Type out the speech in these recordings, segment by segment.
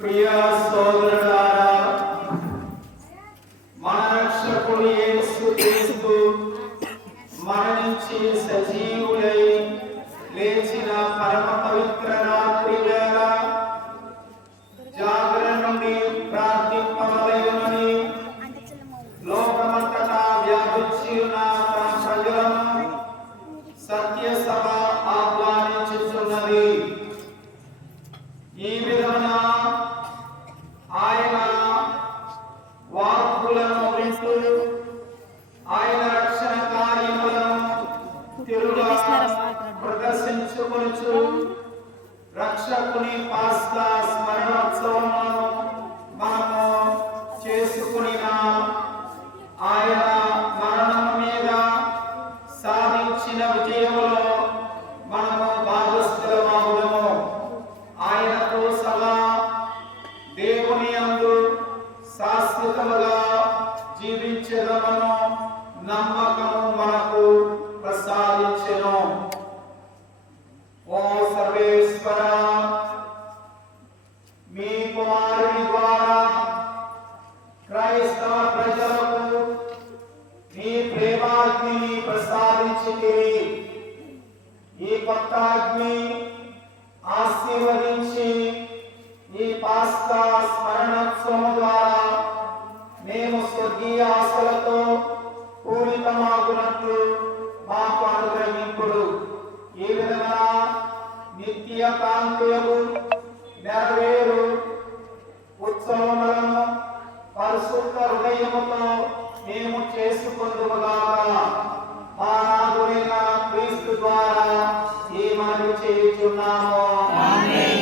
ప్రియ సోదరులారా, మన రక్షకుడు యేసు క్రీస్తు మరణించి సజీవుడై లేచిన పరమ పవిత్ర రాత్రి వేళ జాగరణ నుండి ప్రార్థింపవలెనని లోకమంతటా వ్యాపించి ఉన్న తన ప్రజలను సత్య సభ ఆహ్వానించుచున్నది. ఈ విధమున ఆయన వాక్కులను వింటూ ఆయన రక్షణ కార్యములను తిరుగా ప్రదర్శించుకొనుచు రక్షకుని పాస్కా స్మరణోత్సవమును మనము చేసుకునిన ఆయన మరణం మీద సాధించిన విజయములో మనము భాగస్థులమగుదము. ఆయనతో సహా దేవుని యందు శాశ్వతముగా జీవించెదమను నమ్మకము మనకు ప్రసాదించెను. ఓ సర్వేశ్వర, మీ కుమారుని ద్వారా క్రైస్తవ ప్రజలకు మీ ప్రేమాగ్నిని ప్రసాదించితిరి. ఈ కొత్త అగ్ని ఆశీర్వదించి ఈ పాస్కా స్మరణోత్సవం ద్వారా మేము స్వర్గీయ ఆశలతో పూరితమాగునట్లు మాకు అనుగ్రహింపుడు. ఈ విధంగా నిత్య కాంతులకు నెరవేరు ఉత్సవములను పరిశుద్ధ హృదయముతో మేము చేసుకొందుముగాక. మా నాథుడైన క్రీస్తు ద్వారా ఈ మనవి చేయుచున్నాము. ఆమేన్.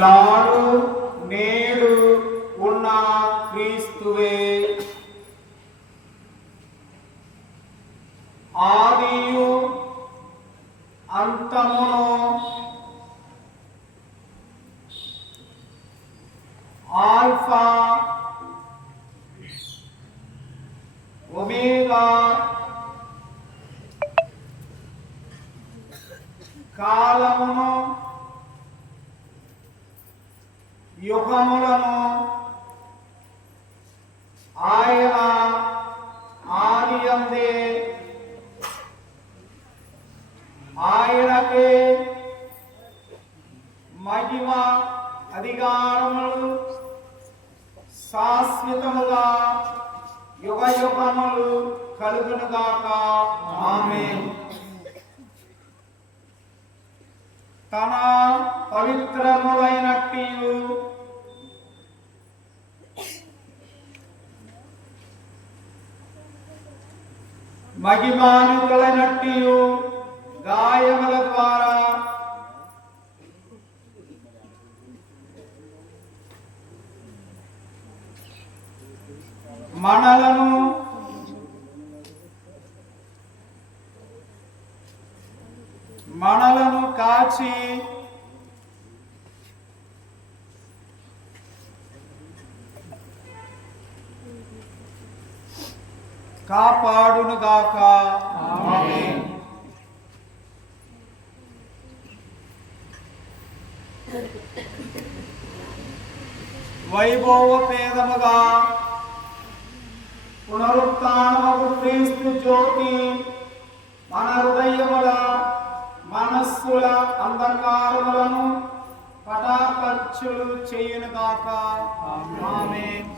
నాడు నేడు ఉన్న క్రీస్తువే, ఆదియు అంతమును, ఆల్ఫా ఒమేగా, కాలమును యుగములను ఆయన ఆదియందే ఆయనకే మహిమ అధికారములు శాశ్వతముగా యుగ యుగములు కలుగునుగాక. ఆమేన్. తన పవిత్రములైనట్టు మహిమాన్వితులైనట్టు గాయముల ద్వారా మనలను కాచి కాపాడునుగాక. ఆమేన్. వైభవపేదముగా పునరుత్థానమగు క్రీస్తు జ్యోతి మన హృదయముల మనస్సుల అంధకారములను పటాపంచులు చేయునుగాక. ఆమేన్.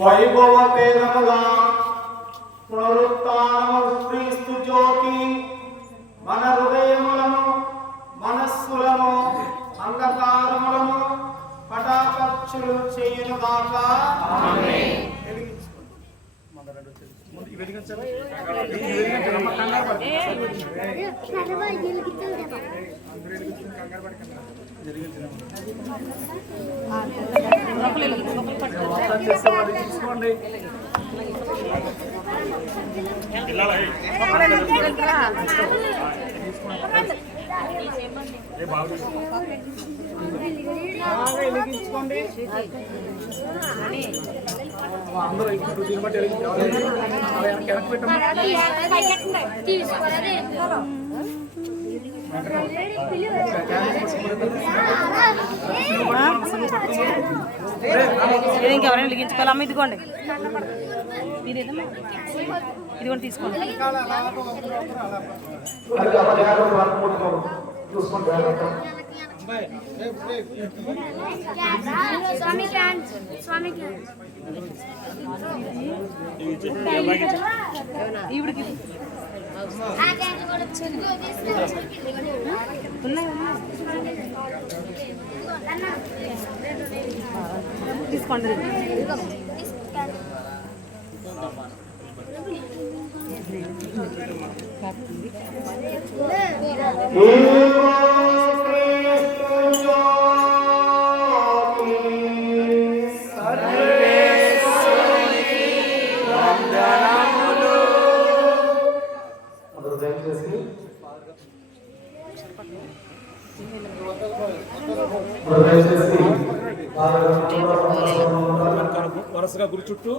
వైభవపేదముగా పునరుత్థానమగు క్రీస్తు జ్యోతి మన హృదయములను మనస్సులను అంధకారములను పటాపంచులు చేయునుగాక. ఆమేన్. తీసుకోండి. వెలిగించుకోండి. అందరూ దీన్ని బట్టి ఇంకెవరైనా వెలిగించుకోవాలమ్మ. ఇదిగోండి ఇదిగోండి తీసుకోండి. ఈవిడికి తీసుకోండి. వరుసగా గురి చుట్టూ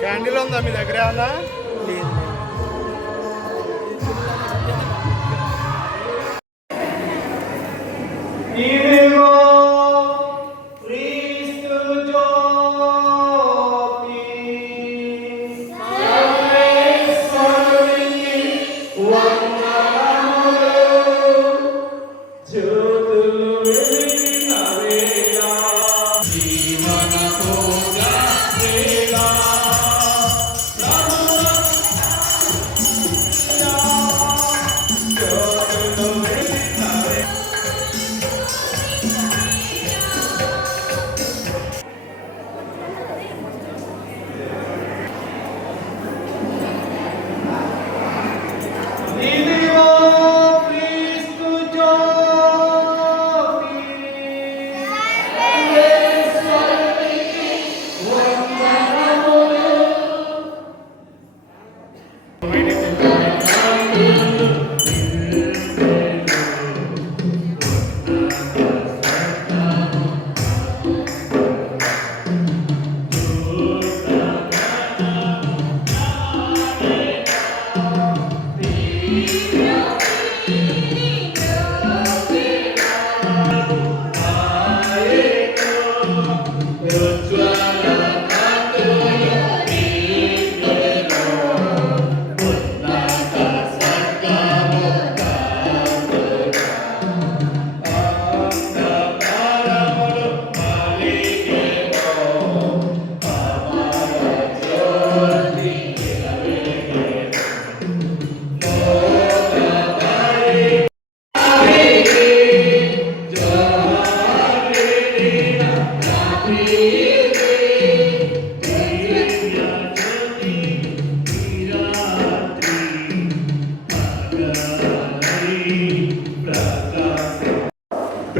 క్యాండిల్ ఉందా మీ దగ్గర? ఏమన్నా జీవన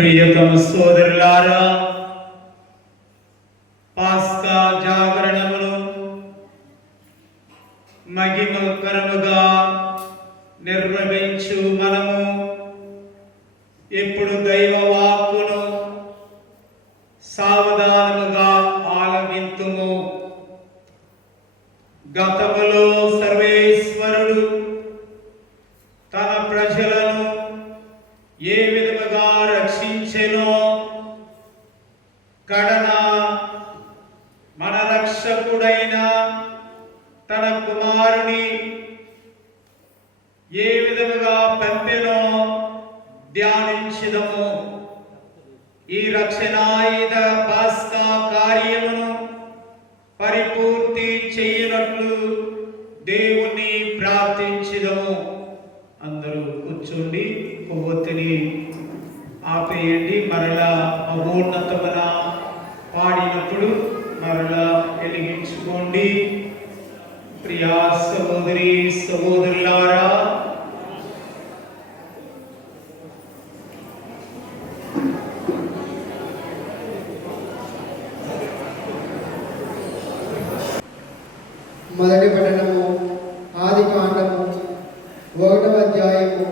ప్రియతమ సోదరులారా, పాస్కా జాగరణమును మహిమకరముగా నిర్వహించు మనము ఇప్పుడు దైవ వాక్కును సావధానముగా ఆలకింతుము. గతములో సర్వేశ్వరుడు తన ప్రజలను ఏ విధముగా రక్షించెనో, కడన మన రక్షకుడైన తన కుమారుని ఏ విధముగా పంపెనో ధ్యానించుదము. ఈ రక్షణాయుధ పాస్కా కార్యమును పరిపూర్తి చేయునట్లు దేవుని ప్రార్థించుదము. అందరూ కూర్చోండి, కొవ్వొత్తిని ఆపేయండి. మరలా మహోన్నతమున పాడినప్పుడు మరలా వెలిగించుకోండి. ప్రియా సహోదరి సహోదరులారా, మొదటి పఠనము ఆది కాండము 1వ అధ్యాయము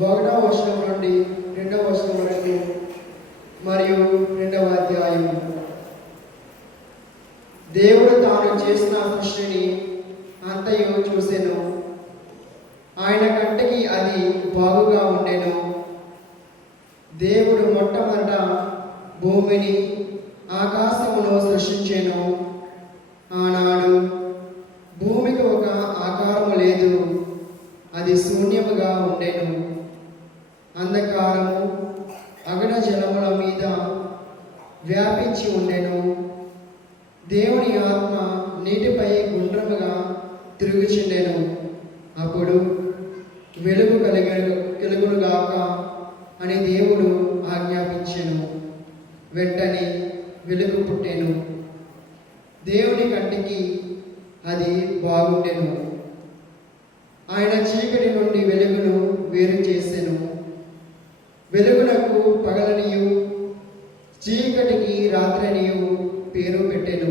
1వ వచనం నుండి 2వ వచనం వరకు మరియు 2వ అధ్యాయము. దేవుడు తాను చేసిన సృష్టిని అంతయు చూసెను, ఆయన కంటికి అది బాగుగా ఉండెను. దేవుడు మొట్టమొదట భూమిని ఆకాశమును సృష్టించెను. ఆనాడు భూమికి ఒక ఆకారము లేదు, అది శూన్యముగా ఉండెను. అంధకారము అగడ జలముల మీద వ్యాపించి ఉండెను. దేవుని ఆత్మ నీటిపై గుండ్రముగా తిరుగుచుండెను. అప్పుడు వెలుగు కలుగునుగాక అని దేవుడు ఆజ్ఞాపించెను. వెంటనే వెలుగు పుట్టెను. దేవుని కంటికి అది బాగుండెను. ఆయన చీకటి నుండి వెలుగును వేరు చేసెను. వెలుగునకు పగలనియు చీకటికి రాత్రనియు పేరు పెట్టెను.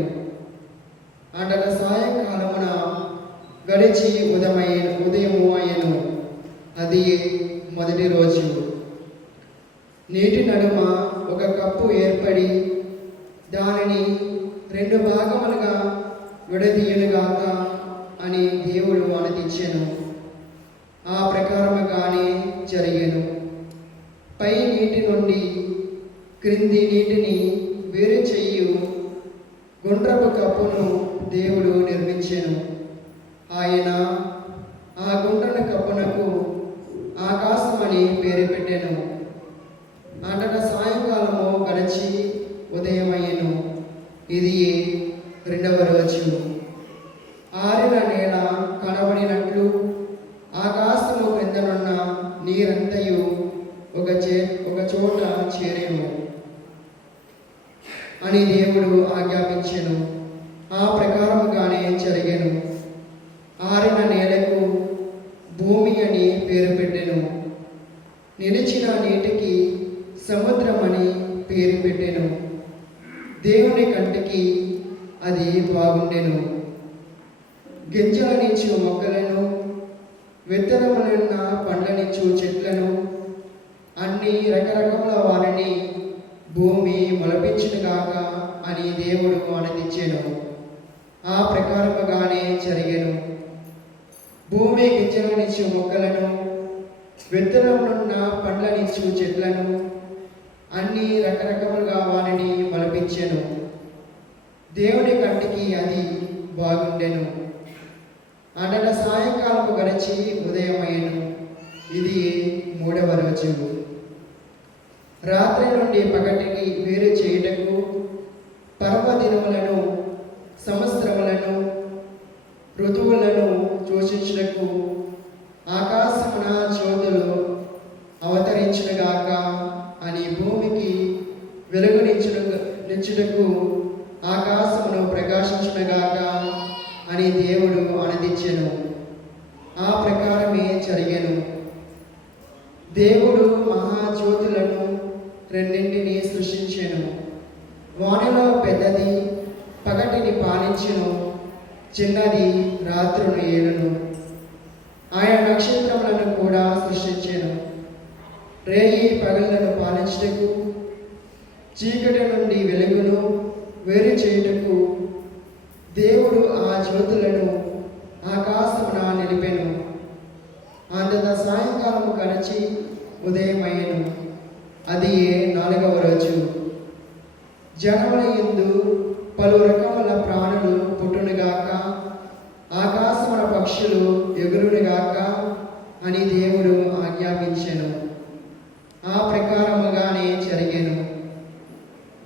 అంతట సాయంకాలమున గడిచి ఉదయము అయ్యెను. అది మొదటి రోజు. నీటి నడుమ ఒక కప్పు ఏర్పడి దానిని 2 భాగములుగా విడదీయునుగాక అని దేవుడు అనుమతించెను. ఆ ప్రకారముగానే జరిగెను. పై నీటి నుండి క్రింది నీటిని వేరు చేయు గుండ్రపు కప్పును దేవుడు నిర్మించెను. ఆయన ఆ గుండ్రని కప్పునకు ఆకాశమని పేరు పెట్టెను. అంతట సాయంకాలము గడిచి ఉదయమయ్యెను. ఇది 2వ రోజు. ఆరిన నేల కనబడినట్లు ఆకాశము క్రిందనున్న నీరంతయు ఒక చోట చేరెను అని దేవుడు ఆజ్ఞాపించెను. ఆ ప్రకారముగానే జరిగెను. ఆరిన నేలకు భూమి అని పేరు పెట్టెను. నిలిచిన నీటికి సముద్రమని పేరు పెట్టెను. దేవుని కంటికి అది బాగుండెను. గింజలనిచ్చు మొక్కలను, విత్తనములున్న పండ్లనిచ్చు చెట్లను, అన్ని రకరకముల వారిని భూమి మొలపించునుగాక అని దేవుడు అనుమతించెను. ఆ ప్రకారముగానే జరిగెను. భూమి గింజలనిచ్చు మొక్కలను, విత్తనములున్న పండ్లనిచ్చు చెట్లను, అన్ని రకరకములుగా వారిని మొలపించెను. దేవుని కంటికి అది బాగుండెను. అంతట సాయంకాలము గడిచి ఉదయమయ్యెను. ఇది 3వ రోజు. రాత్రి నుండి పగటికి వేరు చేయుటకు పర్వదినములను, సంవత్సరములను, ఋతువులను సూచించుటకు ఆకాశమున జ్యోతులు అవతరించునుగాక అని భూమికి వెలుగునిచ్చుటకు ఆకాశమును ప్రకాశించునుగాక అని దేవుడు అనుమతించెను. ఆ ప్రకారమే జరిగెను. దేవుడు మహాజ్యోతులను రెండింటిని సృష్టించెను. వానిలో పెద్దది పగటిని పాలించును, చిన్నది రాత్రును ఏలును. ఆయన నక్షత్రములను కూడా సృష్టించెను, రేయి పగళ్లను పాలించుటకు, చీకటి నుండి వెలుగును వేరు చేయుటకు. దేవుడు ఆ జ్యోతులను ఆకాశమున నిలిపెను. అంతట సాయంకాలము గడిచి ఉదయమయ్యను, అది 4వ రోజు. జనముల యందు పలు రకముల ప్రాణులు పుట్టునుగాక, ఆకాశమున పక్షులు ఎగురునుగాక అని దేవుడు ఆజ్ఞాపించెను. ఆ ప్రకారముగానే జరిగెను.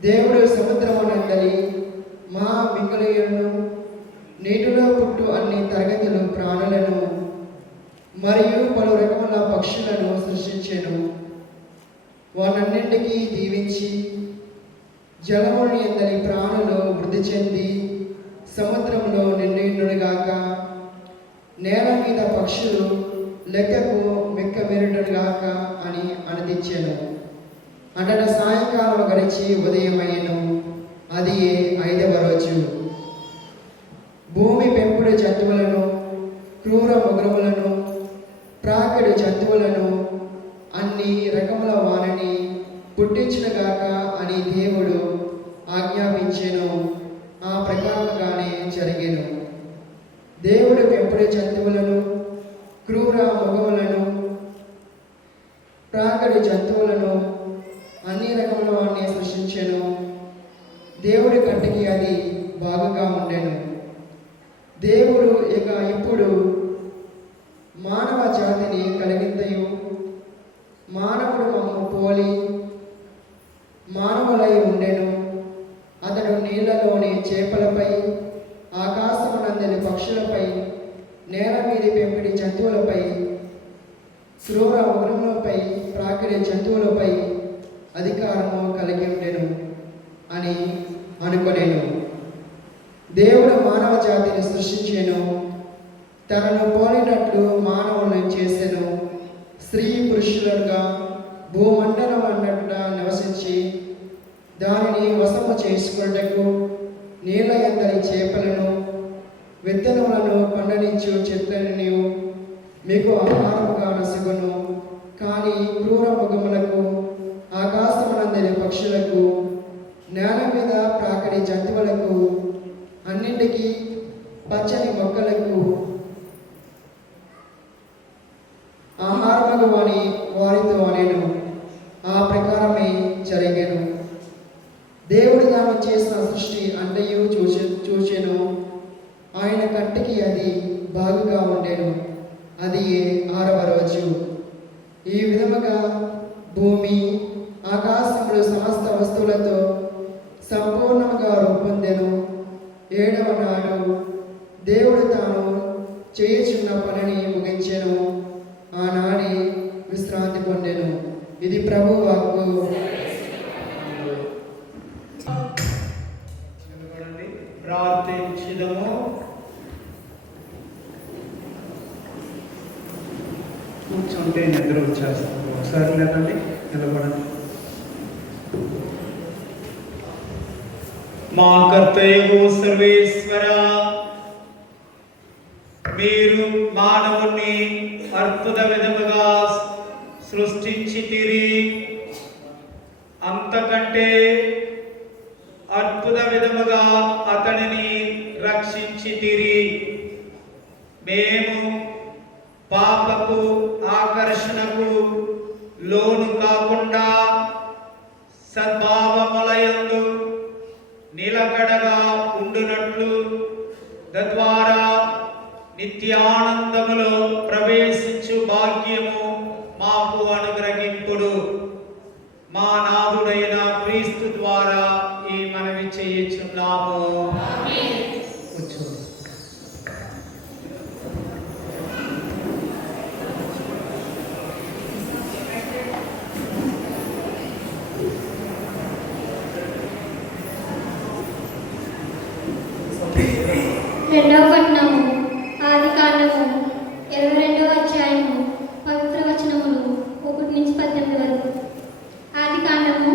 దేవుడు సముద్రమునందలి మా మింగళలను, నీటిలో పుట్టు అన్ని తరగతులు ప్రాణులను మరియు పలు రకముల పక్షులను సృష్టించెను. వాటన్నింటికీ దీవించి జలముని ఎందరి ప్రాణులు వృద్ధి చెంది సముద్రంలో నిండినగాక, నేల మీద పక్షులు లెక్కకు మెక్కమెరుడుగాక అని అనుదించెను. అంతట సాయంకాలం గడిచి ఉదయమయ్యను, అది 5వ రోజు. భూమి పెంపుడు జంతువులను, క్రూర మృగములను, ప్రాకుడు జంతువులను, అన్ని రకముల వారిని పుట్టించునుగాక అని దేవుడు ఆజ్ఞాపించెను. ఆ ప్రకారంగానే జరిగెను. దేవుడు పెంపుడు జంతువులను, క్రూర మృగములను, ప్రాకుడు జంతువులను, అన్ని రకముల వారిని సృష్టించెను. దేవుడి కంటికి అది బాగుగా ఉండెను. దేవుడు ఇప్పుడు మానవ జాతిని కలిగింతయు, మానవుడు మమ్ము పోలి మానవులై ఉండెను. అతడు నీళ్లలోని చేపలపై, ఆకాశమునందలి పక్షులపై, నేల మీది పెంపిడి జంతువులపై, క్రూర మృగములపై, ప్రాకిడి జంతువులపై అధికారము కలిగి ఉండెను అని అనుకొనెను. దేవుడు మానవ జాతిని సృష్టించెను, తనను పోలినట్లు మానవులను చేసెను. స్త్రీ పురుషులుగా భూమండలం అన్నట్టుగా నివసించి దానిని వశము చేసుకున్నటకు నీళ్ళ ఎందరి చేపలను, విత్తనములను పండనించు చెట్లను మీకు ఆహారముగా నసుగును. కానీ క్రూర మృగములకు, ఆకాశమునందరి పక్షులకు, నేల మీద ప్రాకడి జంతువులకు, అన్నింటికీ పచ్చని మొక్కలకు ఆహారముగా వారితో అనేను. ఆ ప్రకారమే జరిగెను. దేవుడు తాను చేసిన సృష్టి అంతయు చూచెను. ఆయన కంటికి అది బాగుగా ఉండెను. అది 6వ రోజు. ఈ విధముగా భూమి ఆకాశములు సమస్త వస్తువులతో సంపూర్ణంగా రూపొందెను. 7వ నాడు దేవుడు తాను చేయుచున్న పనిని ముగించెను. ఆనాడే విశ్రాంతి పొందెను. ఇది ప్రభు వాక్కు. ప్రార్థించుదము. కూర్చుంటే నిద్ర వచ్చేస్తుంది. ఒకసారి లేదండి, నిలబడండి. మా కర్తయ్యకు సర్వేశ్వర, మీరు మానవుని అద్భుత విధముగా సృష్టించితిరి. అంతకంటే అద్భుత విధముగా అతనిని రక్షించితిరి. మేము పాపపు ఆకర్షణకు లోను కాకుండా సద్భావములయందు నిలకడగా ఉండునట్లు, తద్వారా నిత్యానందములో ప్రవేశించు భాగ్యము మాకు అనుగ్రహింపుడు. మా నాథుడైన క్రీస్తు ద్వారా ఈ మనవి చేయుచున్నాము. రెండవ పట్టణము ఆదికాండము 22వ అధ్యాయము పవిత్ర వచనములు 1 నుంచి 18 వరకు. ఆదికాండము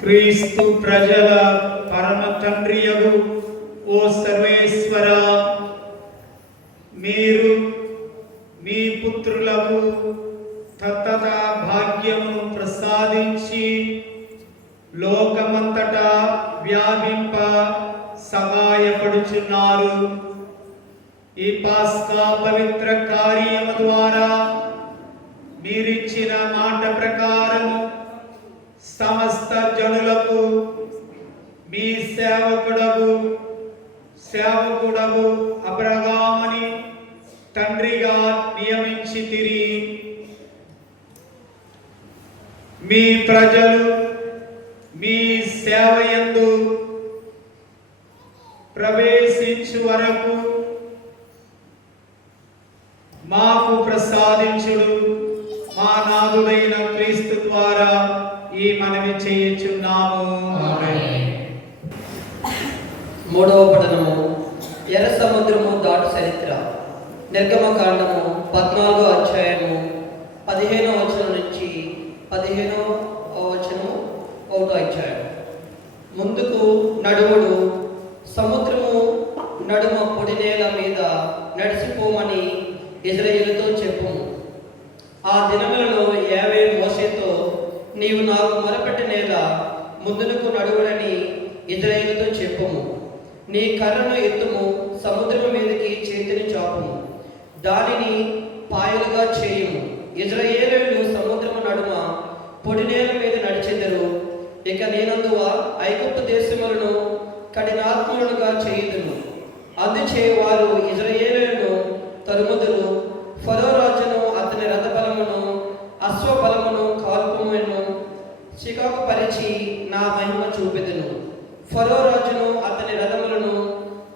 క్రీస్తు ప్రజల పరమ తండ్రియగు ఓ సర్వేశ్వర, మీరు మీ పుత్రులకు తత్తత భాగ్యమును ప్రసాదించి లోకమంతటా వ్యాపింప సహాయపడుచున్నారు. ఈ పాస్కా పవిత్ర కార్యము ద్వారా మీరిచ్చిన మాట ప్రకారము సమస్త జనులకు మీ సేవకుడగు అబ్రహాముని తండ్రిగా నియమించితిరి. మీ ప్రజలు మీ సేవయందు ప్రవేశించు వరకు మాకు ప్రసాదించుడు. మా నాథుడైన క్రీస్తు ద్వారా ఈ మనవి చేయుచున్నాము. మూడవ పఠనము ఎర్ర సముద్రము దాటు చరిత్ర. నిర్గమకాండము 14వ అధ్యాయము 15వ వచనం నుంచి 15వ వచనము 1వ అధ్యాయం. ముందుకు నడువుడు, సముద్రము నడుమ పొడి నేల మీద నడిచిపోమని ఇజ్రాయేలుతో చెప్పుము. ఆ దినములలో యావే మోషేతో, నీవు నాకు మొరపెట్టిన నేల ముందునకు నడువుడని ఇజ్రాయేలుతో చెప్పుము. నీ కర్రను ఎత్తుము, సముద్రము మీదకి చేతిని చాపుము, దానిని పాయలుగా చేయుము. ఇజ్రాయేలీయులు సముద్రము నడుమ పొడి నేల మీద నడిచెదరు. ఇక నేనందువ ఐగుప్తు దేశములను కఠినాత్ములుగా చేయుదును. అందుచే వారు ఇజ్రాయేలీయులను తరుముదురు. ఫరో రాజును అతని రథబలమును అశ్వబలమును కాల్పుమును చికాకు పరిచి నా మహిమ చూపెదను. ఫరో రాజును అతని రథములను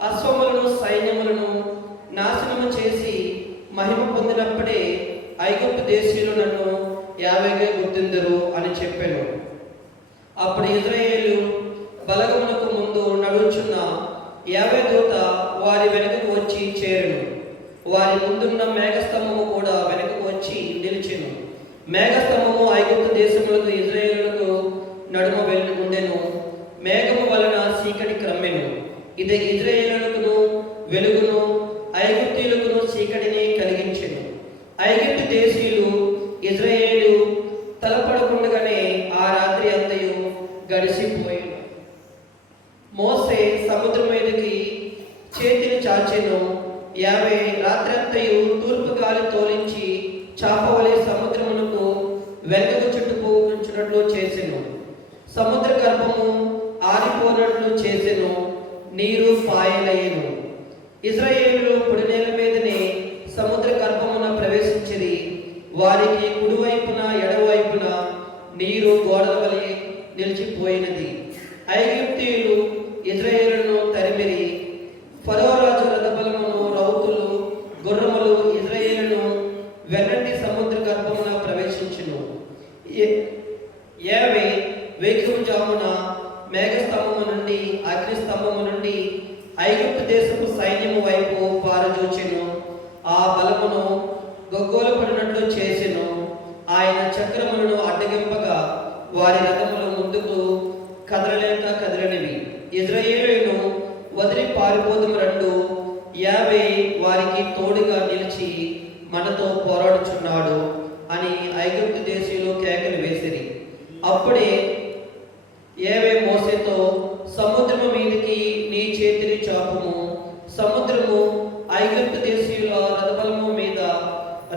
అశ్వములను సైన్యములను నాశనము చేసి మహిమ పొందినప్పుడే ఐగుప్తు దేశీయులు నన్ను యావేగా గుర్తిందరు అని చెప్పాను. అప్పుడు ఇజ్రాయేలు బలగమునకు ముందు నడుచున్న యావే దూత వారి వెనుకకు వచ్చి చేరును. వారి ముందున్న మేఘస్తంభము కూడా వెనుకకు వచ్చి నిలిచెను. మేఘస్తంభము ఐగుప్తు దేశములకు ఇజ్రాయేలులకు నడుమ వెళ్ళి ఉండెను. మేఘము వలన చీకటి క్రమ్మెను. ఇది ఇజ్రాయేలులకును వెలుగును, ఐగుప్తీయులకును చీకటిని కలిగించెను. ఐగుప్తు దేశీయులు ఇజ్రాయేలు తలపడకుండగానే ఆ రాత్రి అంతయు గడిచిపోయాను. మోసే సముద్రం మీదకి చేతిని చాచెను. యావే రాత్రంతయు తూర్పు గాలి తోలించి చాపవలే సముద్రమునకు వెనుకకు చుట్టుకుంటున్నట్లు చేసెను. సముద్ర గర్భము ఆరిపోనట్లు చేసెను. నీరు పాయలయ్యెను. ఇజ్రాయేలులు పొడి నేల మీదనే సముద్ర గర్భమున ప్రవేశించిరి. వారికి కుడివైపున ఎడవైపున నీరు గోడల వలె నిలిచిపోయినది. ఐగుప్తీయులు ఇజ్రాయేలును తరిమిరి. ఫరో రాజు రథబలమును రౌతులు గుర్రములు ఇజ్రాయేలును వెన్నంటి సముద్ర గర్భమున ప్రవేశించును. యావే వేకువజామున మేఘస్తంభము నుండి అగ్నిస్తంభము నుండి ఐగుప్తు దేశపు సైన్యము వైపు పారజూచెను. ఆ బలమును గొగ్గోలు పడినట్లు చేసెను. ఆయన చక్రములను అడ్డగింపగా వారి రథములు ముందుకు కదలలేక కదలనివి. ఇజ్రాయేలును వదిలి పారిపోతుము రండు. యావే వారికి తోడుగా నిలిచి మనతో పోరాడుచున్నాడు అని ఐగుప్తు దేశీయులు కేకలు వేసిరి. అప్పుడే యావే మోసేతో, సముద్రము మీదకి నీ చేతిని చాపుము, సముద్రము ఐగుప్తు దేశీయుల రథబలము మీద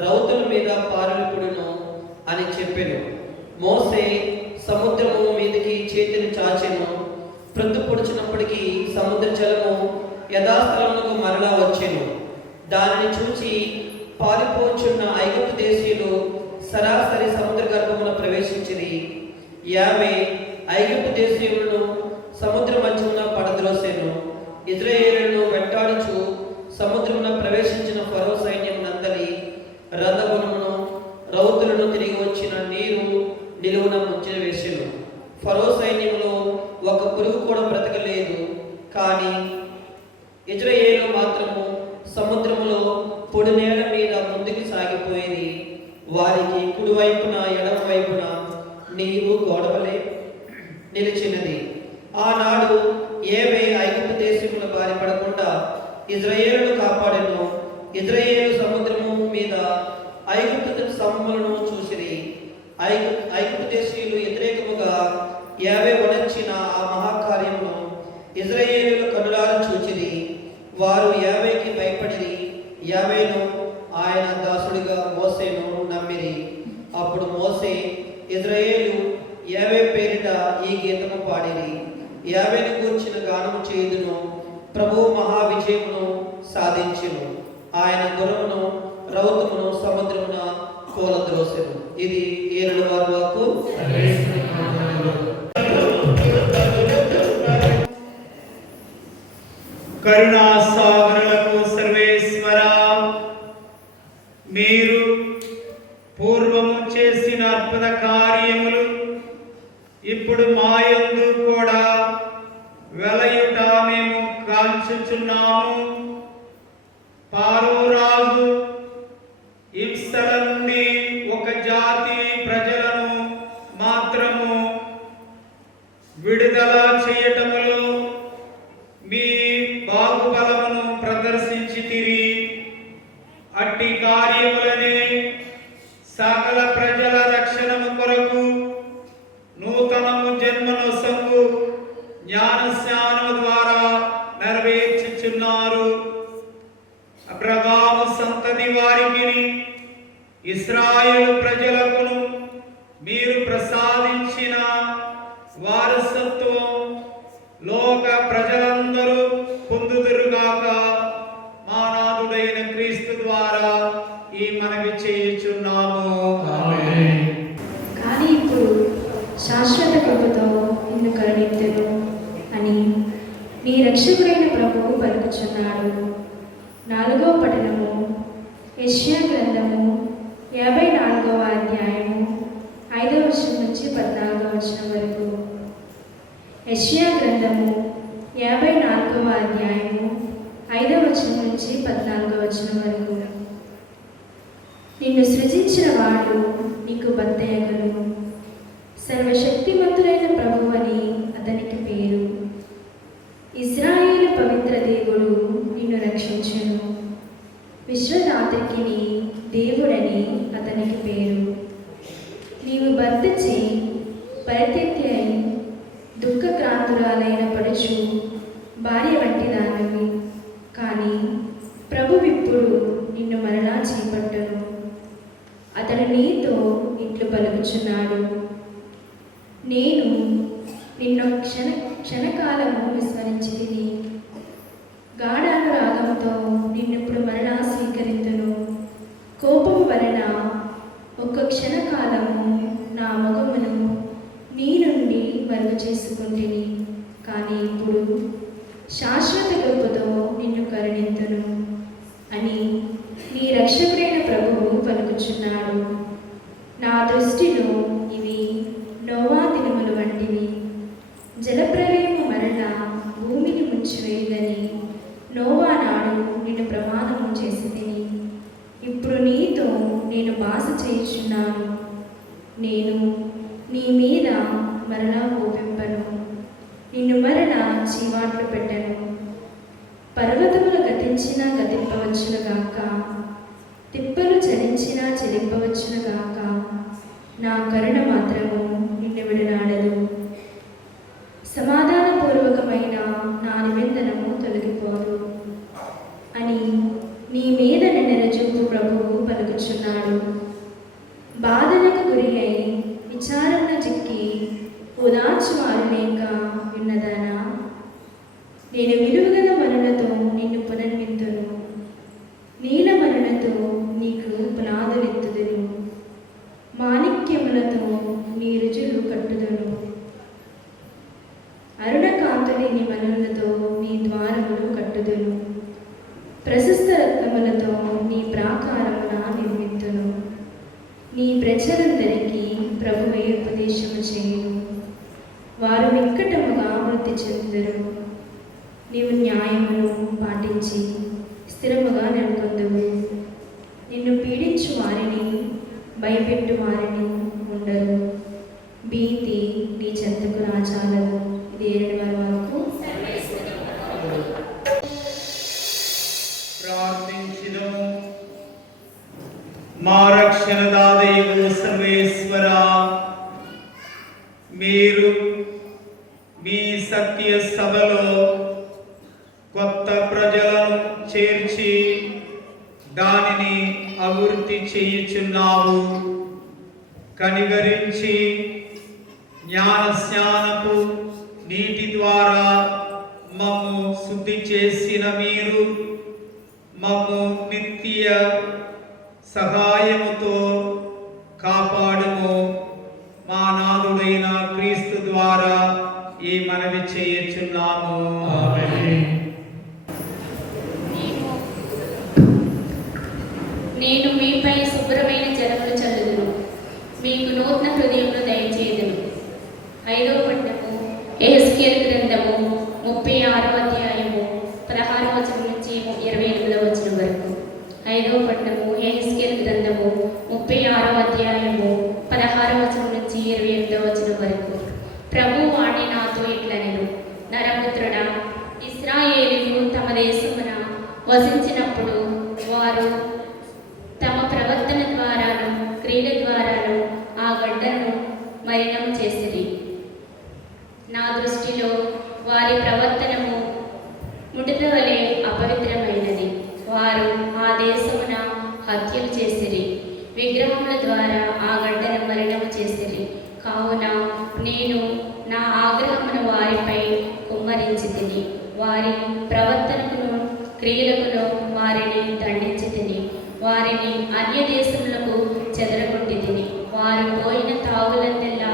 రౌతుల మీద పారలిపుడును అని చెప్పెను. మోసే సముద్రము మీదకి చేతిని చాచెను. ప్రొద్దు పొడిచినప్పటికీ సముద్ర జలము యథాస్థలమునకు మరలా వచ్చెను. దానిని చూచి పారిపోచున్న ఐగుప్తు దేశీయులు సరాసరి సముద్ర గర్భమున ప్రవేశించిరి. యావే ఐగుప్తు దేశీయులను సముద్ర మధ్యమున పడద్రోసెను. ఇజ్రాయేలును వెంటాడుచు సముద్రమున ప్రవేశించిన ఫరో సైన్యం నందలి రథబలమును రౌతులను తిరిగి వచ్చిన నీరు నిలువున ముంచిన వేసెను. ఫరో సైన్యంలో ఒక పురుగు కూడా బ్రతకలేదు. కానీ ఇజ్రాయేలు మాత్రము సముద్రములో పొడి నేల మీద ముందుకు సాగిపోయింది. వారికి కుడివైపున ఎడమ వైపున నీవు గోడవలే నిలిచినది. ఆనాడు ఏవే ఐగుప్తు దేశముల బారి పడకుండా ఇజ్రాయేలును కాపాడెను. ఇజ్రాయేలు సముద్రము మీద ఐగుప్తు సమూహములను చూసిరి. ఐగుప్తు దేశీయులు వ్యతిరేకముగా యావే వనర్చిన ఆ మహాకార్యమును ఇజ్రాయేలుల కనులారా చూచిరి. వారు యావేకి భయపడిరి. యావేను ఆయన దాసుడిగా మోసేను నమ్మిరి. అప్పుడు మోసే ఇజ్రాయేలు యావే పేరిట ఈ గీతము పాడిరి. యావేను గూర్చిన గానము చేయుదును. ప్రభువు మహావిజయమును సాధించును. ఆయన గురమును రౌతుమును సముద్రమున కూలద్రోసెను. ఇది 7వ వాక్కు. కరుణా సాగరులకు సర్వేశ్వర, మీరు పూర్వము చేసిన అద్భుత కార్యములు ఇప్పుడు మాయందు కూడా వెలయుట మేము కాంచుచున్నాము. పారో రాజు హింసల నుండి ఒక జాతి ప్రజలను మాత్రము విడుదల చేయటములో మీ బాహుబలమును ప్రదర్శించితిరి. అట్టి కార్యములనే సకల ప్రజల రక్షణము కొరకు నూతనము జన్మనొసంగు జ్ఞానస్నానము ద్వారా నెరవేర్చుచున్నారు. అబ్రహాము సంతతి వారికి ఇశ్రాయేలు ప్రజలకును మీరు ప్రసాదించిన వారసత్వం లోక ప్రజలందరూ పొందుదురుగాక. మా నాథుడైన క్రీస్తు ద్వారా ఈ మనవి చేయుచున్నాము. కానీ ఇప్పుడు శాశ్వత కృపతో నిన్ను కరుణింతును అని నీ రక్షకుడైన ప్రభువు పలుకుచున్నాడు. 4వ పఠనము యెషయా గ్రంథము 54వ అధ్యాయము 5వ వచనం నుంచి 14వ వచనం వరకు. యెషయా గ్రంథము 54వ అధ్యాయము 5వ వచనం నుంచి 14వ వచనం వరకు. నిన్ను సృజించిన వాడు నీకు భర్తయగను. సర్వశక్తిమంతుడైన ప్రభువని అతనికి పేరు. ఇశ్రాయేలు పవిత్ర దేవుడు నిన్ను రక్షించును. విశ్వదాతకి దేవుడని అతనికి పేరు. నీవు భర్త చేయి పరిత్యక్తి అయి దుఃఖక్రాంతురాలైన పడుచు భార్య వంటి దానివి. కానీ ప్రభువిప్పుడు నిన్ను మరలా చేపట్టను. అతడు నీతో ఇట్లు పలుకుచున్నాడు, నేను నిన్ను క్షణకాలము విస్మరించితిని. గాఢానురాగంతో నిన్నిప్పుడు మరలా స్వీకరింతును. కోపము వలన ఒక్క క్షణకాలము నా మగమును నీ నుండి మరుగు చేసుకుంటుని. కానీ ఇప్పుడు శాశ్వత కృపతో నిన్ను కరుణింతును అని నీ రక్షకుడైన ప్రభువు పలుకుచున్నాడు. నా దృష్టిలో ఇవి నోవా దినములు వంటివి. జలప్రలయము మరల భూమిని ముంచివేయదని నోవా నాడు నిన్ను ప్రమాణము చేసి తిని. ఇప్పుడు నీతో నేను బాస చేయుచున్నాను. నేను నీ మీద మరలా కోపింపను. నిన్ను మరలా చీవాట్లు పెట్టను. పర్వతములు గతించినా గతింపవచ్చును గాక, తిప్పలు చలించినా చెలింపవచ్చును గాక, నా కరుణ మాత్రము నిన్ను విడనాడదు. సమాధానపూర్వకమైన నా నిబంధనము తొలగిపోదు అని నీ మీద నెరజూపు ప్రభువు పలుకుచున్నాడు. బాధలకు గురి అయి విచారణ చిక్కి ఉదార్చువారు లేక విన్నదానా, నేను విలువగల మనులతో నిన్ను పునర్మింతును. నీల మనులతో నీకు పునాదులెత్తుదును. మాణిక్యములతో నీ రుజులు కట్టుదును. అరుణకాంతుని నీ మనులతో నీ ద్వారములు కట్టుదును. ప్రశస్త రత్నములతో నీ ప్రాకారమున నిర్మింతును. నీ ప్రజలందరికీ ప్రభువే ఉపదేశము చేయును. వారు విక్కటముగా వృద్ధి చెందురు. నీవు న్యాయమును పాటించి స్థిరముగా నెలకొందువు. నిన్ను పీడించు వారిని భయపెట్టు వారిని ఉండరు. సర్వేశ్వర, మీరు మీ సత్య సభలో కొత్త ప్రజలను చేర్చి దానిని అభివృద్ధి చేయుచున్నావు. కనికరించి జ్ఞానస్నానపు నీటి ద్వారా మమ్ము శుద్ధి చేసిన మీరు మమ్ము నిత్య సహాయముతో కాపాడుము. మా నాథుడైన క్రీస్తు ద్వారా ఈ మనవి చేయుచున్నాము. నేను మీపై శుభ్రమైన జలములు చల్లుదును, మీకు నూతన హృదయంలో దయచేయుదును. 5వ పట్టణము యెహెజ్కేలు గ్రంథము 36వ అధ్యాయము 16వ వచనం నుంచి 28వ వచనం వరకు. 5వ పట్టణము యెహెజ్కేలు గ్రంథము 36వ అధ్యాయము 16వ వచనం నుంచి 28వ వచనం వరకు. ప్రభువు వాణి నాతో ఇట్లనెను, నరపుత్రుడా, ఇశ్రాయేలీయులు తమ దేశమున వసించినప్పుడు వారు తమ ప్రవర్తన ద్వారాను క్రియల ద్వారాను ఆ గడ్డను మలినం చేసిరి. నా దృష్టిలో వారి ప్రవర్తనము ముడత వలె అపవిత్రమైనది. వారు ఆ దేశమున హత్యలు చేసిరి, విగ్రహముల ద్వారా ఆ గడ్డను మలినం చేసిరి. కావున నేను నా ఆగ్రహమును వారిపై కుమ్మరించి తిని, వారి ప్రవర్తనకును క్రియలకును వారిని దండించి తిని, వారిని అన్య దేశములకు చెదరగొట్టి తిని. వారు పోయిన తావులందెల్లా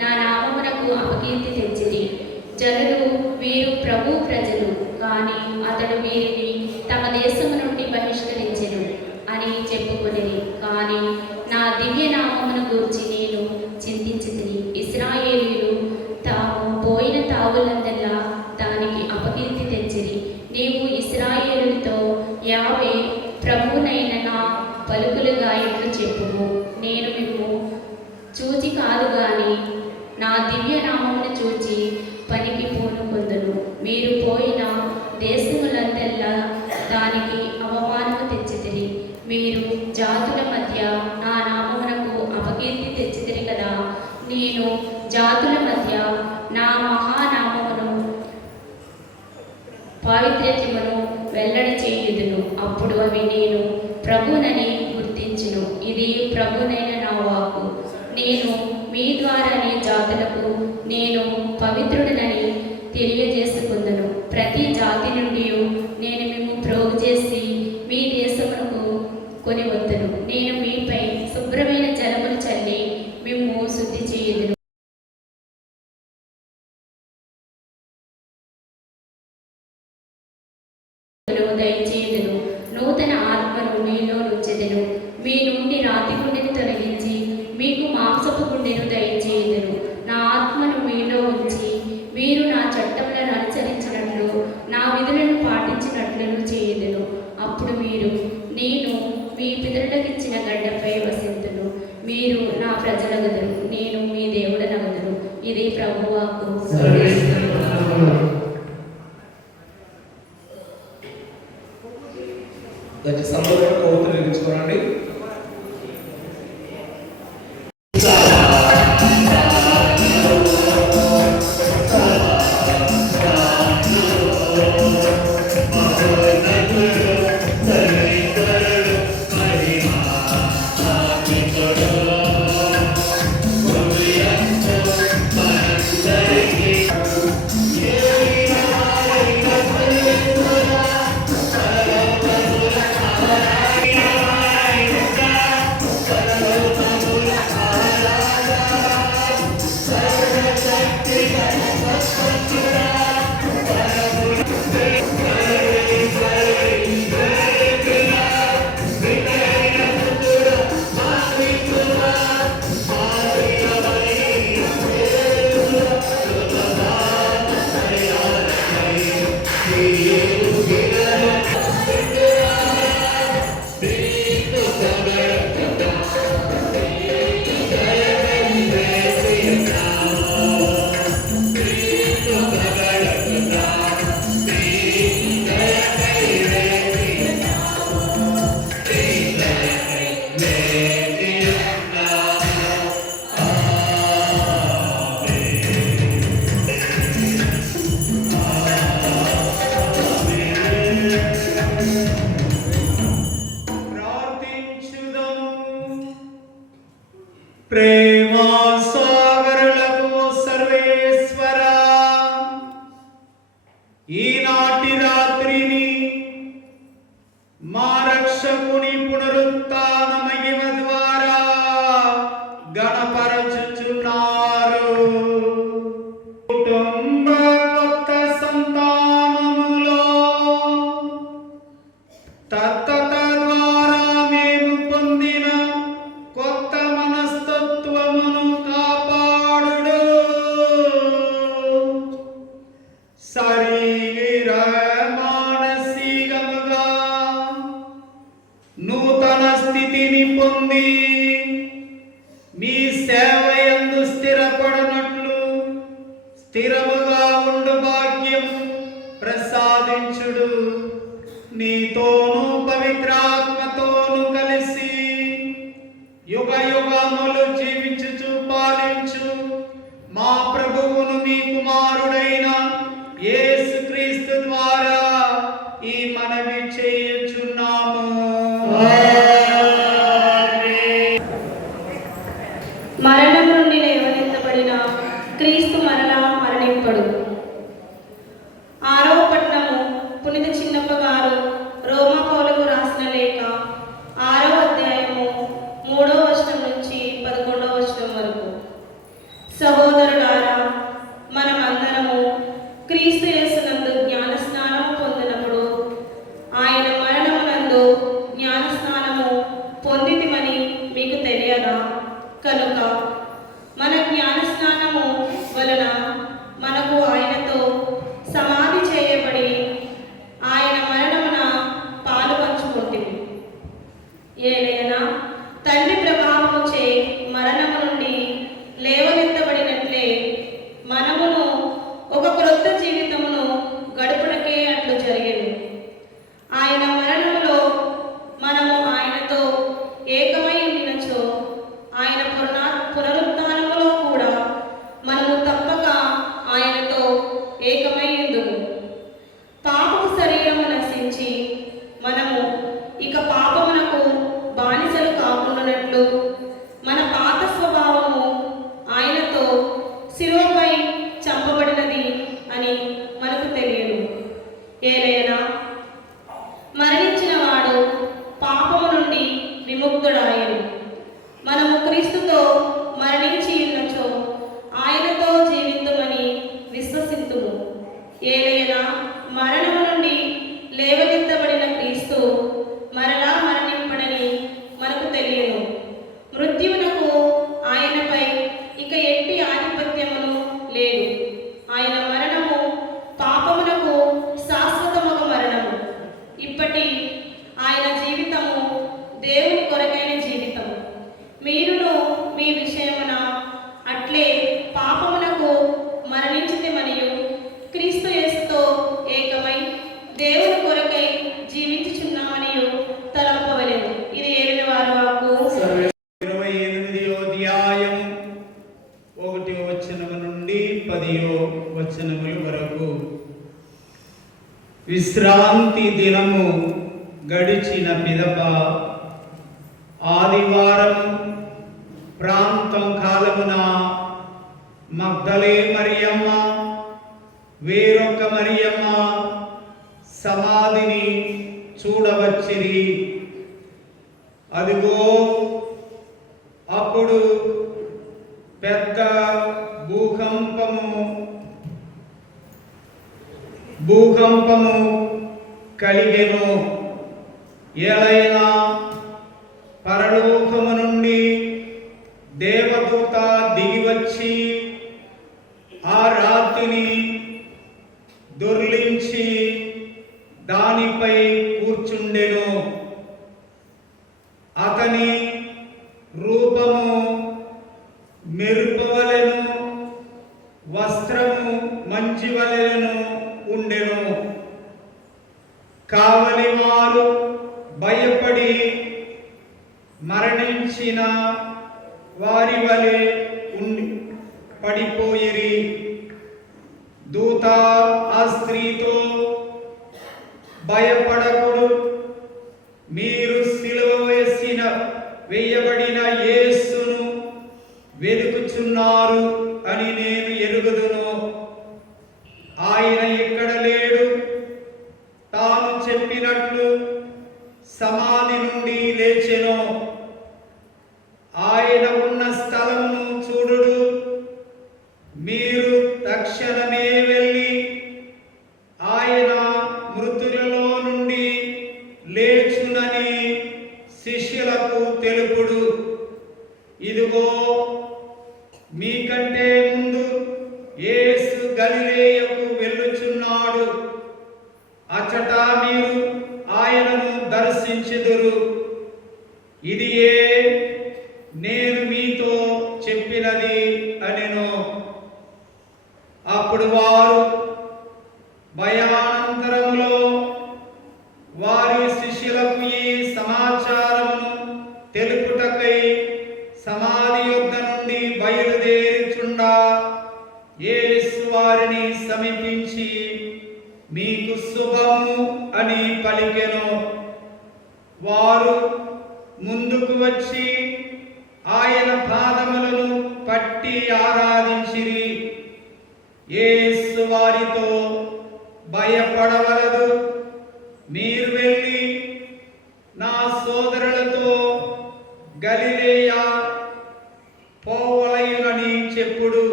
నా నామమునకు అపకీర్తి తెచ్చిరి. జనులు వీరు ప్రభు ప్రజలు, కానీ అతడు వీరిని తమ దేశము నుండి బహిష్కరించెను అని చెప్పుకొనిరి. కానీ నా దివ్య నామమును గూర్చి నేను చింతించి తిని, ఇశ్రాయేలీయులు తాము పోయిన తావులందెల్లా దానికి అపకీర్తి తెచ్చిరి. నీవు ఇశ్రాయేలుతో యావే ప్రభువునైన నా పలుకులుగా ఇట్లు చెప్పుము, నేను మిమ్ము చూచి కాదు గాని నా దివ్య నామమును చూచి పనికి పూనుకొందును. మీరు పోయిన దేశములందెల్లా దానికి అవమానము తెచ్చితిరి. మీరు జాతుల మధ్య నా నామమునకు అపకీర్తి తెచ్చితిరి కదా. నేను జాతుల మధ్య నా మహానామమును పావిత్ర్యమును వెల్లడి చేయుదును. అప్పుడు అవి నేను ప్రభునని గుర్తించును. ఇది ప్రభునైన నా వాక్కు. నేను మీ ద్వారానే జాతులకు నేను పవిత్రుడనని తెలియజేసుకుందును. ప్రతి జాతి నుండి నేను మిమ్ము ప్రోగు చేసి మీ దేశమునకు కొని వద్దును. నేను మీపై శుభ్రమైన జలములు చల్లి మిమ్ము శుద్ధి చేయుదును. దయచేయుదును. నూతన ఆత్మను మీలో నుంచెదను. మీ నుండి రాతి గుండెను తొలగించి మీకు మాంసపు గుండెను దయచేయుదును. నా ఆత్మను మీలో ఉంచి మీరు నా చట్టములను అనుసరించినట్లు నా విధులను పాటించినట్లు చేయుదును. అప్పుడు మీరు నేను మీ పితరులకిచ్చిన గడ్డపై వసింతును. మీరు నా ప్రజలగదురు, నేను మీ దేవుడనగదురు. ఇది ప్రభువాకు. సందర్భంగా కోవతులు వెలిగించుకోనండి. Yeah. ప్రేమ సాగరులకు సర్వేశ్వర, ఈనాటి రాత్రిని మా రక్షకుని పునరుత్థాన మహిమ ద్వారా గణపరచుచున్నారు. కుటుంబ కొత్త సంతానములో తత్తత ద్వారా మేము పొందిన కొత్త మనస్తత్వమును కాపాడుడు. శరీర మానసికముగా నూతన స్థితిని పొంది మీ సేవయందు స్థిరపడనట్లు స్థిరముగా ఉండు భాగ్యం ప్రసాదించుడు. నీతోను పవిత్రాత్మతోను కలిసి యుగ యుగములు జీవించుచు పాలించు మా ప్రభువును మీ కుమారుడైన యేసుక్రీస్తు ద్వారా ఈ మనవి చేయుచున్నాము. మరణం నుండి లేవనెత్తబడిన క్రీస్తు మరలా మరణింపడు. 6వ పట్టణము పునీత చిన్నప్ప గారు రోమా పౌలుకు రాసిన లేఖ 6వ అధ్యాయము 3వ వచనం నుంచి 11వ వచనం వరకు. సహోదరులారా, మనమందరము క్రీస్తు యేసునందు జ్ఞాన స్నానము పొందినప్పుడు ఆయన మరణమునందు జ్ఞాన స్నానము పొందితిమని మీకు తెలియదా? కనుక మన జ్ఞాన స్నానము వలన మనకు ఆయనతో సమాధి చేయబడి ఆయన మరణమున పాలు పంచుకుంటుంది. ఏలైనా తండ్రి ప్రభావముచే మరణము నుండి లేవనెత్తబడినట్లే మనమును ఒక క్రొత్త జీవితమును గడుపుటకే అట్లు జరిగేది. ఆయన మరణములో మనము ఆయనతో ఏకమై ఉండినచో ఆయన పునరుత్థానములో కూడా మనము తప్పక ఆయనతో ఏకమై ఉందుము. పాపపు శరీరము నశించి మనము ఇక పాపమునకు బానిసలు కాకుండానట్లు మన పాత స్వభావము ఆయనతో శిలువపై చంపబడినది అని మనకు తెలియదు. ఏలైనా మరణించిన వాడు పాపము నుండి విముక్తుడాయను. మనము క్రీస్తుతో మరణించి ఉన్నచో ఆయనతో జీవితుమని విశ్వసింతుము. ఏలైనా మరణము నుండి లేవనెత్తబడిన క్రీస్తు మరలా మరణింపడని మనకు తెలియను. మృత్యువునకు ఆయనపై ఇక ఎట్టి ఆధిపత్యమును లేదు. ఆయన మరణము పాపమునకు శాశ్వతముగ మరణము. ఇప్పటి ఆయన జీవితము దేవుని కొరకైన జీవితము. మీరును మీ విషయమున అట్లే పాపమునకు మరణించితిమనియు క్రీస్తు యేసుతో ఏకమై దేవుని కొరకై జీవించుచున్నామనియు తలంపవలెను. ఇది ఏలిన వారి వాక్కు. 28వ అధ్యాయం 1వ వచనము నుండి 10వ వచనముల వరకు. విశ్రాంతి దినము గడిచిన పిదప ఆదివారము ప్రాంతం కాలమున మగ్దలే మరియమ్మ వేరొక మరియమ్మ సమాధిని చూడవచ్చిరి. అదిగో, అప్పుడు పెద్ద భూకంపము కలిగెను. ఏలైనా పరలోకము నుండి దేవదూత దిగివచ్చి ఆ రాతిని దొర్లించి దానిపై కూర్చుండెను. అతని రూపము మెరుపవలెను, వస్త్రము మంచివలెను ఉండెను. కావలివారు భయపడి మరణించిన వారి వలె పడిపోయిరి. దూత ఆ స్త్రీతో, భయపడకుడు, మీరు సిలువ వేయబడిన యేసును వెతుకుచున్నారు అని నేను ఎరుగుదును. ఆయన ఇక్కడ లేడు. తాను చెప్పినట్లు సమాధి నుండి లేచెను. ఆయన ఉన్న స్థలమును చూడుడు. మీరు తక్షణమే వెళ్ళి ఆయన మృతులలో నుండి లేచునని శిష్యులకు తెలుపుడు. ఇదిగో, మీకంటే ముందు యేసు గలిలయకు వెళ్ళుచున్నాడు. అచట మీరు ఆయనను దర్శించుదురు. ఇదియే నేను మీతో చెప్పినది అనెను. అప్పుడు వారు భయానంతరములో వారి శిష్యులకు ఈ సమాచారమును తెలుపుటకై సమాధి యొద్ద నుండి బయలుదేరుచుండా యేసు వారిని సమీపించి, మీకు శుభము అని పలికెను. వారు ముందుకు వచ్చి ఆయన పాదములను పట్టి ఆరాధించిరి. యేసు వారితో, భయపడవలదు. మీరు వెళ్ళి నా సోదరులతో గలిలయ పోవలయునని చెప్పుడు.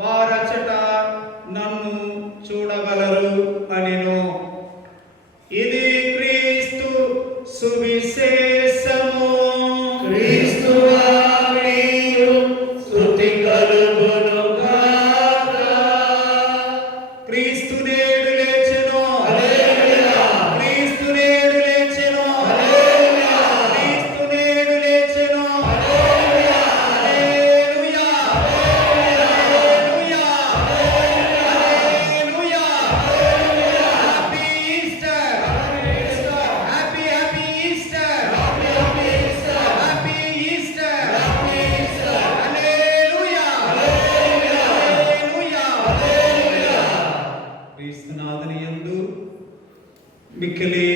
వారచట నన్ను చూడగలరు అనెను. ఇది క్రీస్తు సువిశేషము. క్రీస్తువా నీకు స్తుతి కలుగును గాక. క్రీస్తు నేడు లేచెను. హల్లెలూయా. క్రీస్తు నేడు లేచెను. హల్లెలూయా. క్రీస్తు నేడు లేచెను. Hallelujah. Hallelujah. Hallelujah. Hallelujah. Happy Easter. Happy Easter. Happy Easter. Hallelujah. Hallelujah. క్రీస్తునాథుని యందు మిక్కిలి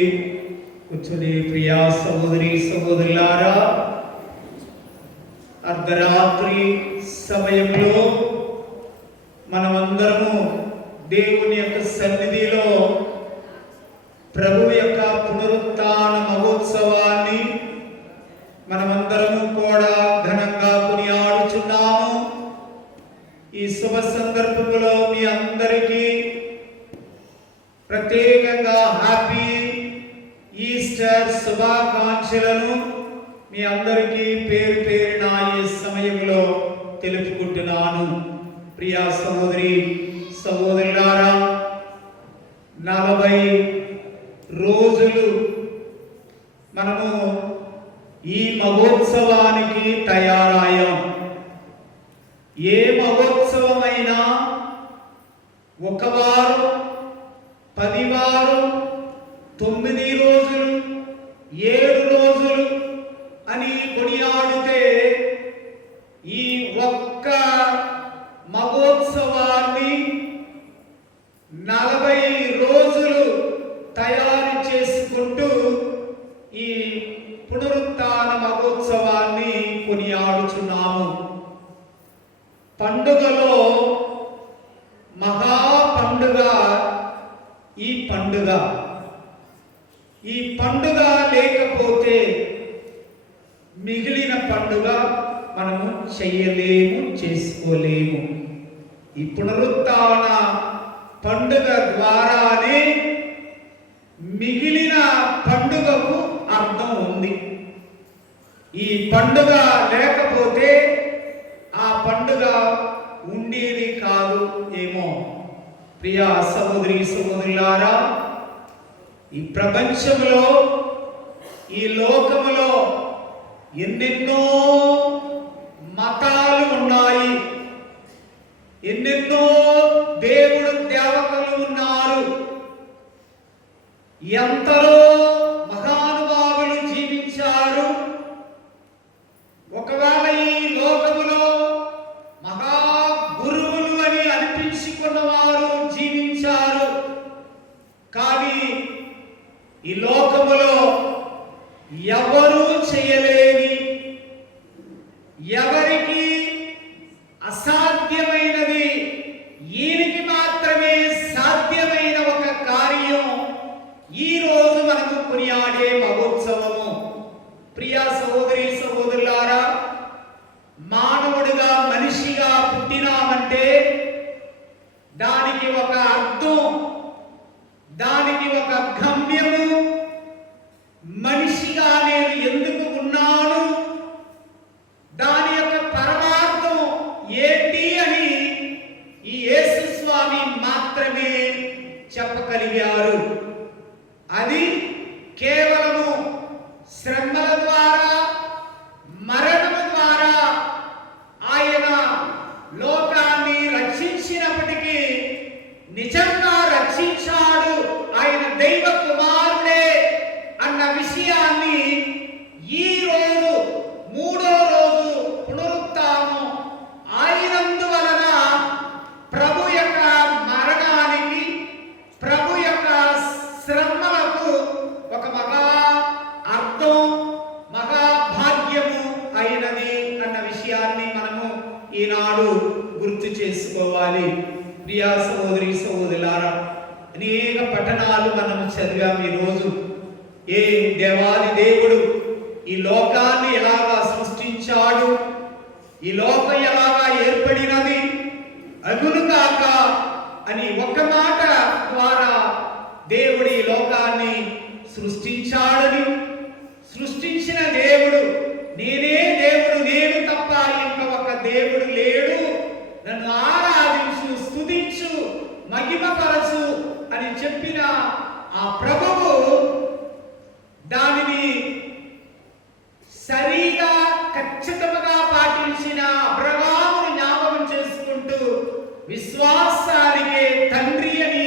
కూర్చుని ప్రియా సహోదరి సహోదరులారా, అర్ధరాత్రి సమయంలో మనమందరము దేవుని యొక్క సన్నిధిలో ప్రభు యొక్క పునరుత్థాన మహోత్సవాన్ని మనమందరము కూడా ఘనంగా కొనియాడుచున్నాము. ఈ శుభ సందర్భంలో మీ అందరికీ ప్రత్యేకంగా హ్యాపీ ఈస్టర్ శుభాకాంక్షలను మీ అందరికీ పేరు పేరున ఈ సమయంలో తెలుపుకుంటున్నాను. ప్రియా సహోదరి సహోదరులారా, 40 రోజులు మనము ఈ మహోత్సవానికి తయారయ్యాం. ఏ మహోత్సవమైనా ఒక వారం, 10 వారం, 9 రోజులు, 7 రోజులు అని కొనియాడితే ఈ ఒక్క మహోత్సవాన్ని 40 రోజులు తయారు చేసుకుంటూ ఈ పునరుత్థాన మహోత్సవాన్ని కొనియాడుచున్నాము. పండుగలో మహా పండుగ ఈ పండుగ. ఈ పండుగ లేకపోతే మిగిలిన పండుగ మనము చెయ్యలేము, చేసుకోలేము. ఈ పునరుత్థాన పండుగ ద్వారానే మిగిలిన పండుగకు అర్థం ఉంది. ఈ పండుగ లేకపోతే ఆ పండుగ ఉండేది కాదు ఏమో. ప్రియా సహోదరి సహోదరులారా, ఈ ప్రపంచంలో, ఈ లోకములో ఎన్నెన్నో మతాలు ఉన్నాయి, ఎన్నెన్నో దేవుడు దేవతలు ఉన్నారు, ఎంతలో మహానుభావులు జీవించారు. ఒకవేళ ఈ లోకములో మహా గురువులు అని అనిపించుకున్న వారు జీవించారు. కానీ ఈ లోకములో ఎవరు చేయలేని, ఎవరి ఎవరికి అసాధ్యమైనది, ఈయనకి మాత్రమే సాధ్యమైన ఒక కార్యం ఈ రోజు మనము కొనియాడే మహోత్సవము. ప్రియా సహోదరి సహోదరులారా, మానవుడిగా మనిషిగా పుట్టినామంటే దానికి ఒక అర్థం, దానికి ఒక గమ్యము, మనిషిగా నేను ఎందుకు ఉన్నాను, దాని యొక్క పరమార్థం ఏంటి అని ఈ యేసు స్వామి మాత్రమే చెప్పగలిగారు. అది కేవలము శ్రమల ద్వారా, మరణము ద్వారా ఆయన లోకాన్ని రక్షించినప్పటికీ నిజంగా రక్షించాడు, ఆయన దైవ కుమారుడే అన్న విషయాన్ని ఈ రోజు మూడో రోజు పునరుత్థానం అయినందువలన ప్రభు యొక్క మరణానికి, ప్రభు యొక్క శ్రమలకు ఒక మహా అర్థం, మహా భాగ్యము అయినది అన్న విషయాన్ని మనము ఈనాడు గుర్తు చేసుకోవాలి. ప్రియా సహోదరి సహోదరులారా, అనేక పఠనాలు మనం చదివాం ఈరోజు. ఏ దేవాది దేవుడు ఈ లోకాన్ని ఎలాగా సృష్టించాడు, ఈ లోకం ఎలాగా ఏర్పడినది, అగును కాక అని ఒక్క మాట ద్వారా దేవుడు ఈ లోకాన్ని సృష్టించాడని, సృష్టించిన దేవుడు నేనే దేవుడు, నేను తప్ప ఇంకా ఒక దేవుడు లేడు, నన్ను ఆరాధించు, స్తుతించు, మహిమపరచు అని చెప్పిన ఆ ప్రభువు దానిని సరిగా ఖచ్చితంగా పాటించిన అబ్రహామును జ్ఞాపకం చేసుకుంటూ విశ్వాసానికే తండ్రి అని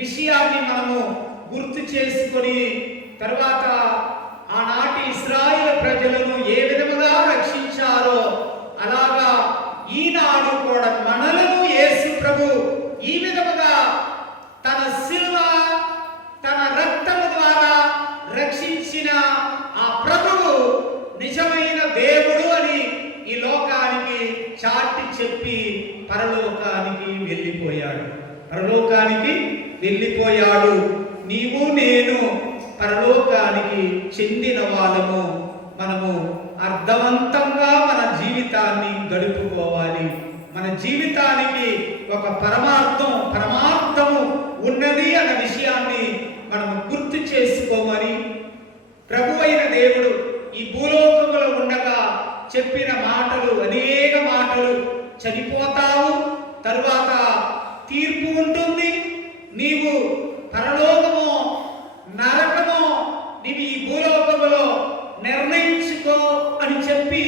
విషయాన్ని మనము గుర్తు చేసుకొని, తర్వాత ఆనాటి ఇశ్రాయేలు ప్రజలను ఏ విధముగా రక్షించారో అలాగా ఈనాడు కూడా మనలను యేసు ప్రభు ఈ విధముగా తన శిలువ, తన రక్తము ద్వారా రక్షించిన ఆ ప్రభువు నిజమైన దేవుడు అని ఈ లోకానికి చాటి చెప్పి పరలోకానికి వెళ్ళిపోయాడు. పరలోకానికి వెళ్ళిపోయాడు. నీవు నేను పరలోకానికి చెందిన వాళ్ళము. మనము అర్థవంతంగా మన జీవితాన్ని గడుపుకోవాలి. మన జీవితానికి ఒక పరమార్థము ఉన్నది అన్న విషయాన్ని మనము గుర్తు చేసుకోమని ప్రభువైన దేవుడు ఈ భూలోకములో ఉండగా చెప్పిన మాటలు, అనేక మాటలు. చనిపోతావు, తరువాత తీర్పు ఉంటుంది, నీవు పరలోకమో నరకమో నీవు ఈ భూలోకములో నిర్ణయించుకో అని చెప్పి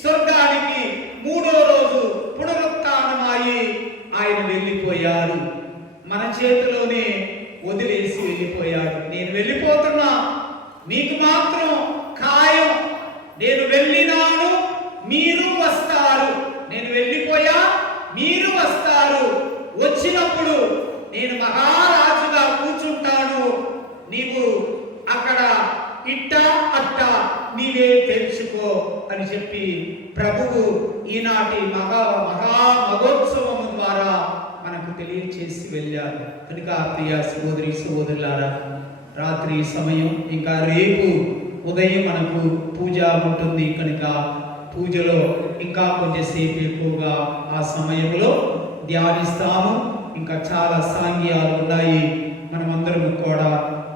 స్వర్గానికి మూడో రోజు పునరుత్థానమై ఆయన వెళ్ళిపోయారు. మన చేతిలోనే వదిలేసి వెళ్ళిపోయాడు. నేను వెళ్ళిపోతున్నా, మీకు మాత్రం ఖాయం, నేను వెళ్ళినాను, మీరు వస్తారు. నేను వెళ్ళిపోయా, మీరు వస్తారు. వచ్చినప్పుడు నేను మహారాజుగా కూర్చుంటాను, నీవు అక్కడ ఇట్ట అట్ట నీవే తెలుసుకో అని చెప్పి ప్రభువు ఈనాటి మహోత్సవము ద్వారా మనకు తెలియచేసి వెళ్ళారు. కనుక ప్రియ సహోదరి సహోదరులారా, రాత్రి సమయం ఇంకా రేపు ఉదయం మనకు పూజ ఉంటుంది కనుక పూజలో ఇంకా కొంచెంసేపు ఎక్కువగా ఆ సమయంలో ధ్యానిస్తాము. ఇంకా చాలా సాంగ్యాలు ఉన్నాయి. మనమందరం కూడా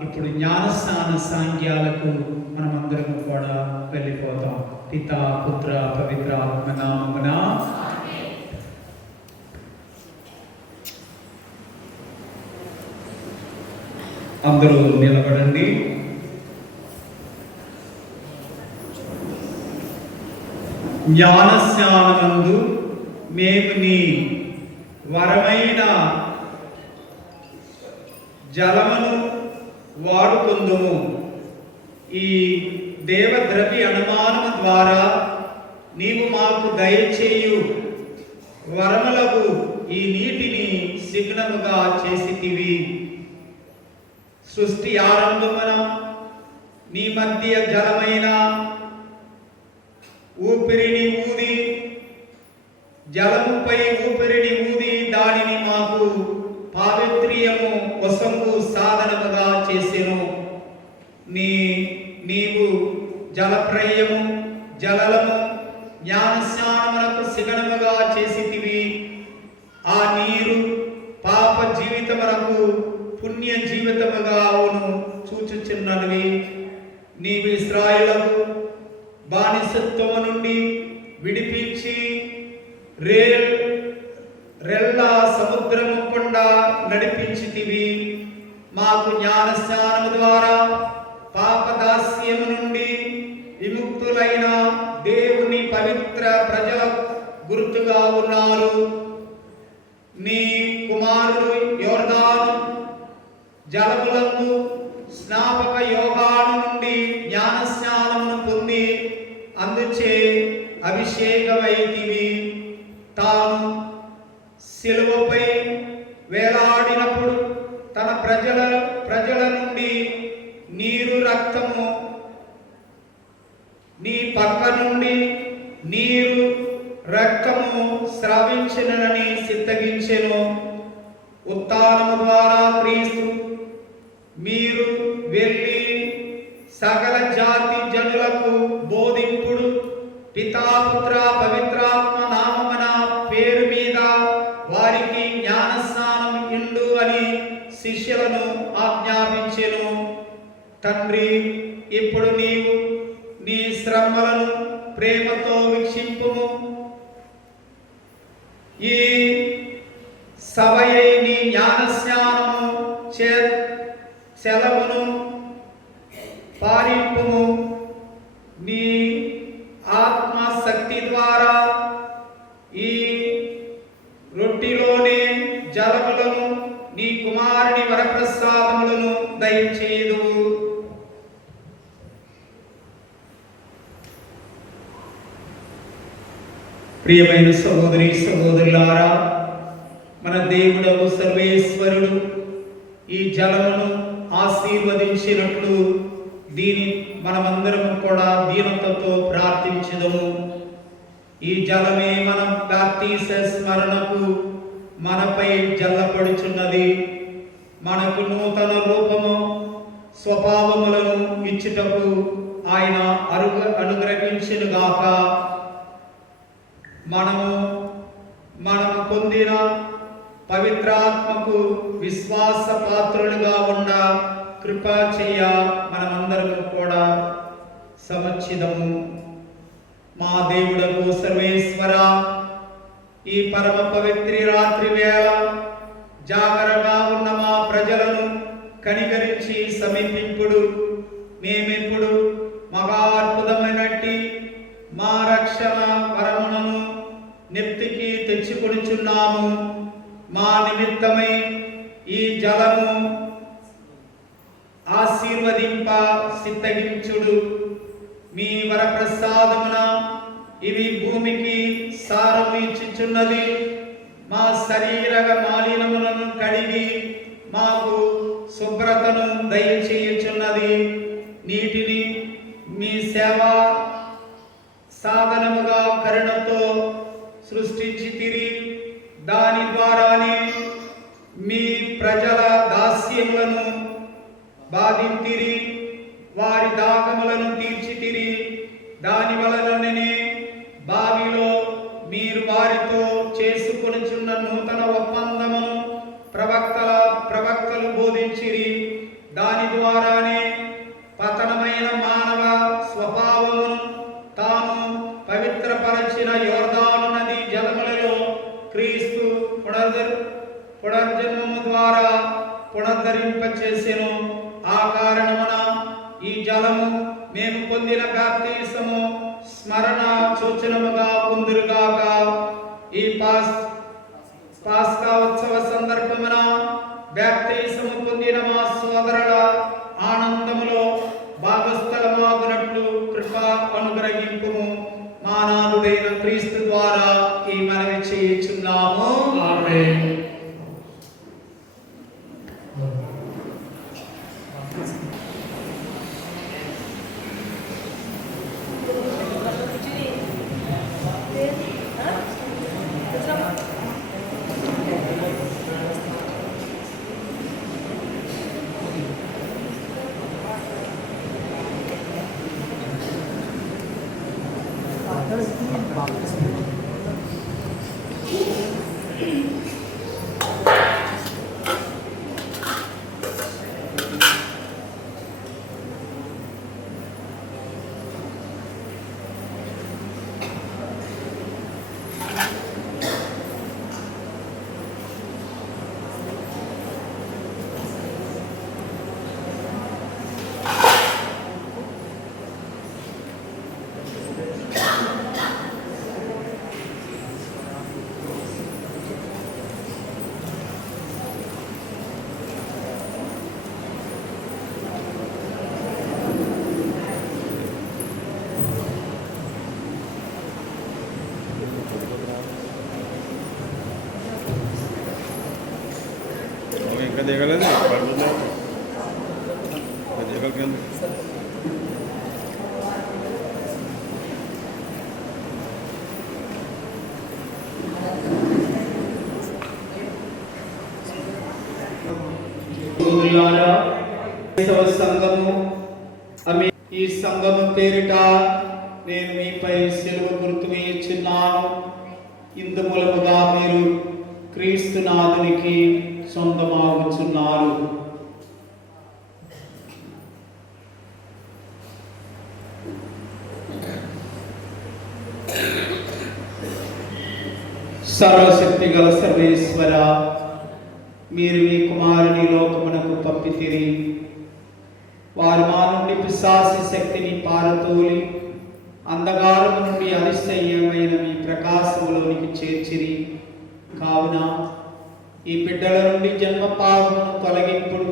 ఇప్పుడు జ్ఞానస్నాన సాంగ్యాలకు మనమందరం కూడా వెళ్ళిపోతాం. పితా పుత్ర పవిత్ర ఆత్మ నామమున అందరూ నిలబడండి. జ్ఞానస్నానమందు మేము నీ వరమైన జలమును వాడుకుందుము. ఈ దేవద్రవ్య అనుమానము ద్వారా నీవు మాకు దయచేయు వరములకు ఈ నీటిని సిగ్నముగా చేసితివి. సృష్టి ఆరంభమున నీ మధ్య జలమైన ఊపిరిని ఊది జలముపై ఊపిరిని ఊది దానిని మాకు పావిత్ర్యము వసంగు సాధనముగా చేసెను. నీవు జలప్రయము జలలము జ్ఞానస్నానమునకు సిగణముగా చేసితివి. ఆ నీరు పాప జీవితమునకు పుణ్య జీవితముగా చూచుచున్నవి. నీవు ఇశ్రాయేలుకు బానిసత్వము నుండి విడిపించి రెల్ల సముద్రము కొండ నడిపించితివి. మాకు జ్ఞానస్నానము ద్వారా పాపదాస్యము నుండి విముక్తులైన దేవుని పవిత్ర ప్రజల గుర్తుగా ఉన్నారు. నీ కుమారుడు యోర్దాను జలములందు స్నాపక యోగాను నుండి జ్ఞానస్నానమును పొంది అందుచే అభిషేకమైతివి. తాను శిలువపై వేలాడినప్పుడు తన ప్రజల నుండి నీరు రక్తము నీ పక్క నుండి నీరు రక్తము స్రవించినని సిద్ధగించెను. ఉత్థానము ద్వారా క్రీస్తు మీరు వెళ్ళి సకల జాతి జనులకు బోధింపుడు, పితాపుత్ర పవిత్రాత్మ నామమున పేరు మీద వారికి జ్ఞానస్నానం ఇండు అని శిష్యులను ఆజ్ఞాపించెను. తండ్రి, ఇప్పుడు నీవు నీ శ్రమలను ప్రేమతో వీక్షింపుము. ఈ సభయై నీ జ్ఞానస్నానము సెలవును పారింపుము. నీ ఆత్మశక్తి ద్వారా ఈ రొట్టిలోనే జలములను నీ కుమారుని వరప్రసాదములను దయచేయుదు. ప్రియమైన సహోదరి సహోదరులారా, మన దేవుడవు సర్వేశ్వరుడు ఈ జలమును ఆశీర్వదించినట్లు దీని మనమందరము కూడా దీనతతో ప్రార్థించుదము. ఈ జలమే మన బాప్తిస్మ స్మరణకు మనపై జల్లపడుచున్నది. మనకు నూతన రూపము స్వభావములను ఇచ్చుటకు ఆయన అనుగ్రహించునుగాక. మనము పొందిన పవిత్రాత్మకు విశ్వాస పాత్రులుగా ఉండ కృప చేయ మనమందరము కూడా సమర్చిదము. మా దేవుడకు సర్వేశ్వర, ఈ పరమ పవిత్ర రాత్రి వేళ జాగరగా ఉన్న మా ప్రజలను కనికరించి సమీపింపుడు. మేమెప్పుడు మహా అద్భుతమైనట్టి మా రక్షణ వరములను నెత్తికి తెచ్చుకొనుచున్నాము. మా నిమిత్తమై ఈ జలము ఆశీర్వదింప సిద్ధగించుడు. మీ వరప్రసాదమున ఇవి భూమికి సారము ఇచ్చుచున్నది. మా శరీర మాలినములను కడిగి మాకు శుభ్రతను దయచేయుచున్నది. నీటిని మీ సేవా సాధనముగా కరుణతో సృష్టించితిరి. దాని ద్వారానే మీ ప్రజల దాస్యములను బాధింతిరి, వారి దాహములను తీర్చితిరి. దాని వలననే బావిలో మీరు వారితో చేసుకొనుచున్న నూతన ఒప్పందమును ప్రవక్తలు బోధించిరి. దాని ద్వారానే పతనమైన మానవ స్వభావమును తాను పవిత్రపరచిన యోర్దాను నది జలములలో క్రీస్తు పునర్జన్మము ద్వారా పునరుద్ధరింపచేసెను. ఆ కారణమున ఈ జలము మేము పొందిన బాప్తిసము స్మరణ సూచనముగా పొందురుగాక. ఈ పాస్కా ఉత్సవ సందర్భమున బాప్తిసము పొందిన మా సోదరుల ఆనందములో భాగస్థలమాగునట్లు కృప అనుగ్రహింపుము. మా నాథుడైన క్రీస్తు ద్వారా ఈ మనవి చేయుచున్నాము. ఆమేన్. దిగలేదు పడుతుంది దిగలేదు సంఘము ఈ సంఘము పేరిట నేను మీపై సెలవు గుర్తు వేయుచున్నాను. ఇందు మూలముగా మీరు క్రీస్తునాథునికి సొంతమాగుచున్నారు. సర్వశక్తి గల సర్వేశ్వర, మీరు మీ కుమారుని లోకమునకు పంపితిరి. వారు మా నుండి పిశాచి శక్తిని పారతోలి అంధకారము నుండి అతిశయమైన మీ ప్రకాశములోనికి చేర్చిరి. కావున ఈ బిడ్డల నుండి జన్మ పాపమును తొలగింపుడు,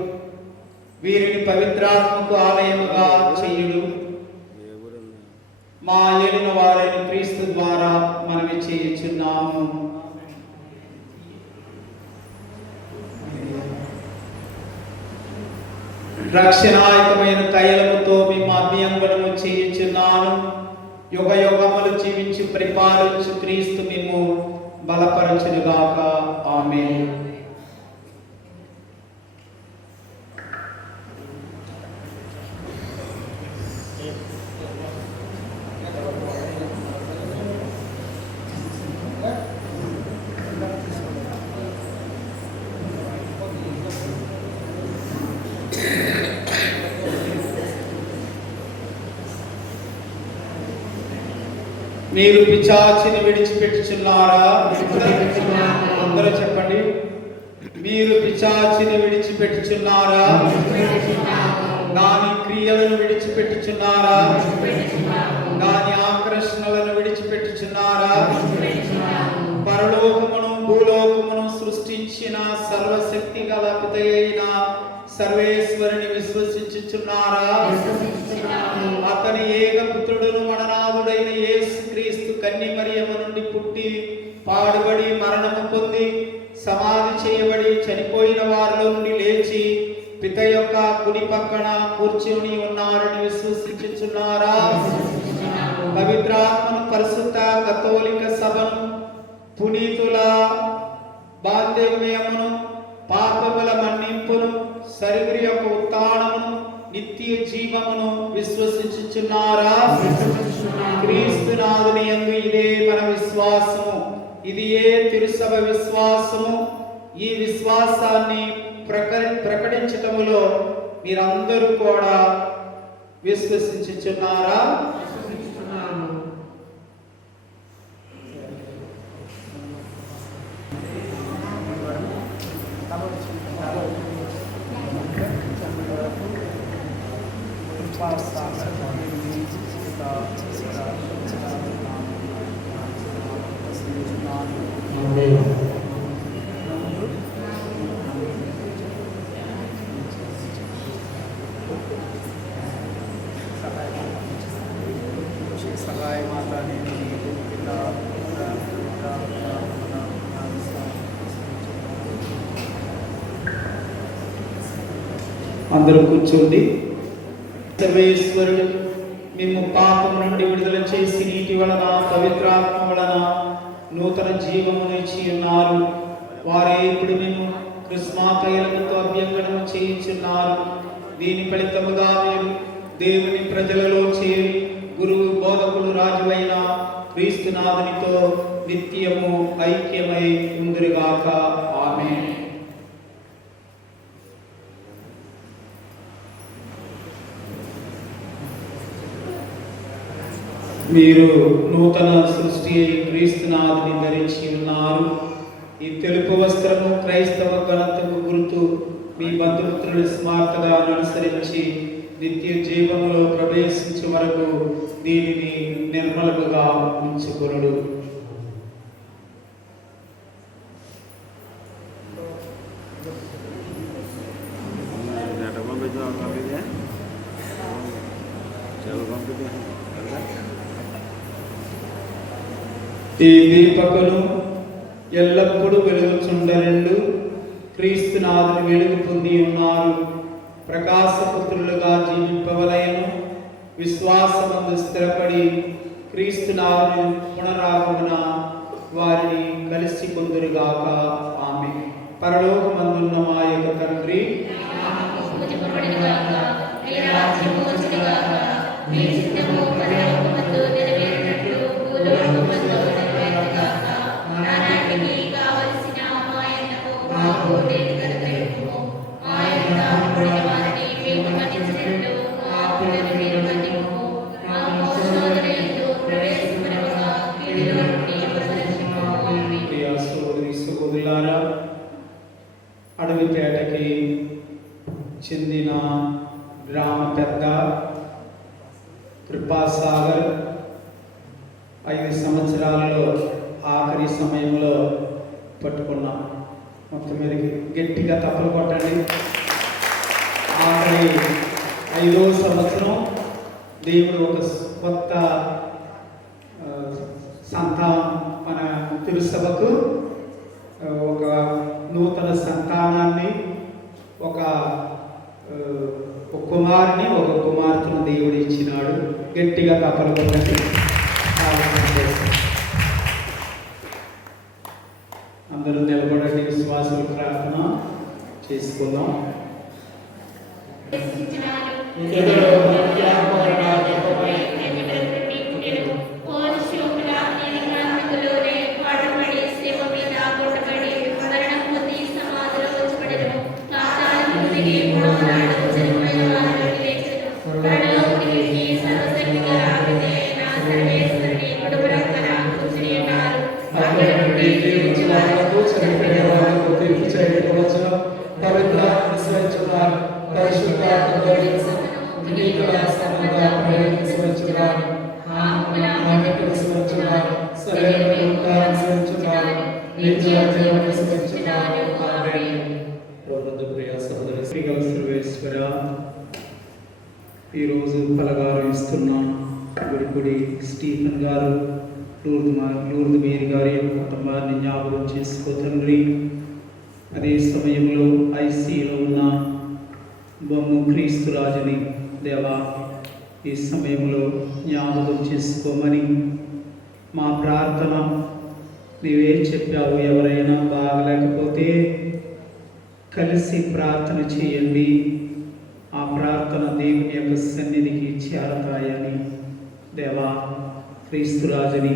వీరిని పవిత్రాత్మకు ఆలయముగా చేయుడు. మా ఏలిన వారైన క్రీస్తు ద్వారా మనవి చేయుచున్నాము. రక్షణాయుతమైన తైలముతో మేము అభ్యంగనము చేయుచున్నాను. యుగ యుగములు జీవించి పరిపాలించు క్రీస్తు మేము బలపరచునుగాక. ఆమేన్. మీరు పిశాచిని విడిచిపెట్టుచున్నారా? అందరూ చెప్పండి. మీరు పిశాచిని విడిచిపెట్టుచున్నారా? దాని క్రియలను విడిచిపెట్టుచున్నారా? దాని ఆకర్షణలను విడిచిపెట్టుచున్నారా? పరలోకమును భూలోకమును సృష్టించిన సర్వశక్తి గల పితయైన సర్వేశ్వరుని విశ్వసించుచున్నారా? అతని ఏక పుత్రుడును మననాథుడైన యేసు క్రీస్తు కన్య మరియమ్మ నుండి పుట్టి పాడుబడి మరణము పొంది సమాధి చేయబడి చనిపోయిన వారిలో నుండి లేచి పిత యొక్క కుడి పక్కన కూర్చుని ఉన్నారని విశ్వసించుచున్నారా? పవిత్రాత్మను, పరిశుద్ధ కథోలిక సభను, పునీతుల బాంధవ్యమును, పాపముల మన్నింపును, శరీర యొక్క ఉత్థానమును, నిత్య జీవమును విశ్వసించుచున్నారా? క్రీస్తునాథుని యందు ఇదే మన విశ్వాసము, ఇది ఏ తిరుసభ విశ్వాసము. ఈ విశ్వాసాన్ని ప్రకటించటములో మీరందరూ కూడా విశ్వసించుచున్నారా? అందరూ కూర్చోండి. సర్వేశ్వరుడు మేము పాపం నుండి విడుదల చేసి నీటి వలన పవిత్రాత్మ వలన నూతన జీవమును ఇచ్చి ఉన్నారు. వారే ఇప్పుడు మేము కృష్ణాతైలముతో అభ్యంగనము చేయించున్నారు. దీని ఫలితముగా మీరు దేవుని ప్రజలలో చేరి గురువు బోధకులు రాజువైన క్రీస్తునాథునితో నిత్యము ఐక్యమై ఉందురుగాక. ఆమేన్. మీరు నూతన సృష్టి క్రీస్తునాథుని ధరించి ఉన్నారు. ఈ తెలుపు వస్త్రము క్రైస్తవ ఘనతకు గుర్తు. మీ బంధుమిత్రుల స్మార్తగా అనుసరించి నిత్య జీవములో ప్రవేశించే వరకు దీనిని నిర్మలముగా ఉంచుకొనుడు. ఈ దీపకును ఎల్లప్పుడూ వెలుగుచుండరెండు. క్రీస్తునాథుని వెలుగు పొంది ఉన్నారు. ప్రకాశపుత్రులుగా జీవింపవలయను విశ్వాసమందు స్థిరపడి క్రీస్తునాథుని పునరాగమన వారిని కలిసి కొందరుగాక. ఆమె. పరలోకమందున్న మా యొక్క తండ్రి, ప్రియ సోదరి సోదరులారా, అడవిపేటకి చెందిన గ్రామ పెద్ద కృపాసాగర్ 5 సంవత్సరాలలో ఆఖరి సమయంలో పట్టుకున్నాం. మొత్తం మీదకి గట్టిగా తప్పులు కొట్టండి. ఆఖరి 5వ సంవత్సరం దేవుడు ఒక కొత్త మన తిరుసభకు ఒక నూతన సంతానాన్ని, ఒక కుమారుని, ఒక కుమార్తెను దేవుడు ఇచ్చినాడు. గట్టిగా తప్పలు కొట్టండి. అందరూ నిలబడండి. విశ్వాసులు ప్రార్థన చేసుకుందాం. ఈరోజు ఫలగారు ఇస్తున్న గుడిగుడి స్టీఫెన్ గారు, లూర్దు మేరీ గారి కుటుంబాన్ని జ్ఞాపకం చేసుకో తండ్రి. అదే సమయంలో ఐసీలో ఉన్న బొమ్మ క్రీస్తు రాజుని దేవా ఈ సమయంలో జ్ఞాపకం చేసుకోమని మా ప్రార్థన. నీవే చెప్పావు, ఎవరైనా బాగలేకపోతే కలిసి ప్రార్థన చేయండి, ఆ ప్రార్థన దేవుని యొక్క సన్నిధికి చేరతాయని. దేవా క్రీస్తు రాజుని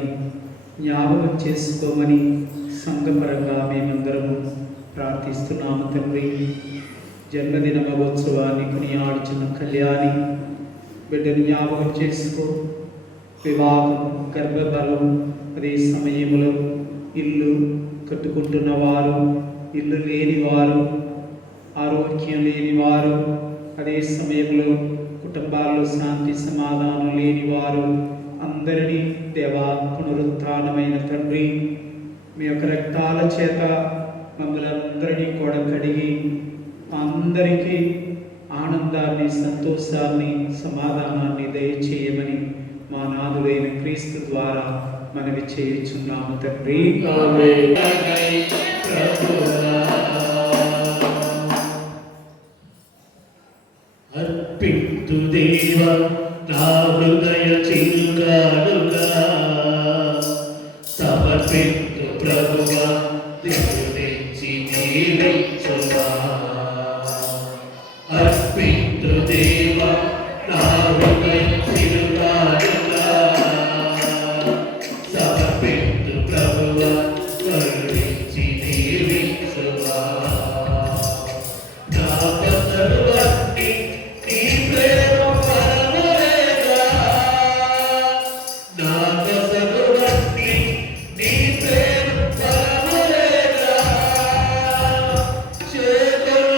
జ్ఞాపకం చేసుకోమని సంఘపరంగా మేమందరము ప్రార్థిస్తున్నాము తండ్రి. జన్మదిన మహోత్సవాన్ని కొనియాడుచున్న కళ్యాణి బిడ్డను జ్ఞాపకం చేసుకో. వివాహం, గర్భఫలం, అదే సమయంలో ఇల్లు కట్టుకుంటున్న వారు, ఇల్లు లేని వారు, ఆరోగ్యం లేని వారు, అదే సమయంలో కుటుంబాల్లో శాంతి సమాధానం లేని వారు అందరినీ దేవా పునరుత్థానమైన తండ్రి మీ యొక్క రక్తాల చేత మమ్మల్ని అందరినీ కూడా కడిగి అందరికీ ఆనందాన్ని, సంతోషాన్ని, సమాధానాన్ని దయచేయమని మా నాథుడైన క్రీస్తు ద్వారా మనవి చేయుచున్నాము తండ్రి. అర్పింతు దేవ నా హృదయ చిరుగాడుగా, సమర్పింతు ప్రభువా దేవుడెచ్చి జీవించుమా. అర్పింతు దేవ నా హృదయ చిరుగాడుగా, సమర్పింతు ప్రభువా కరుణించి జీవించుమా. చేతులు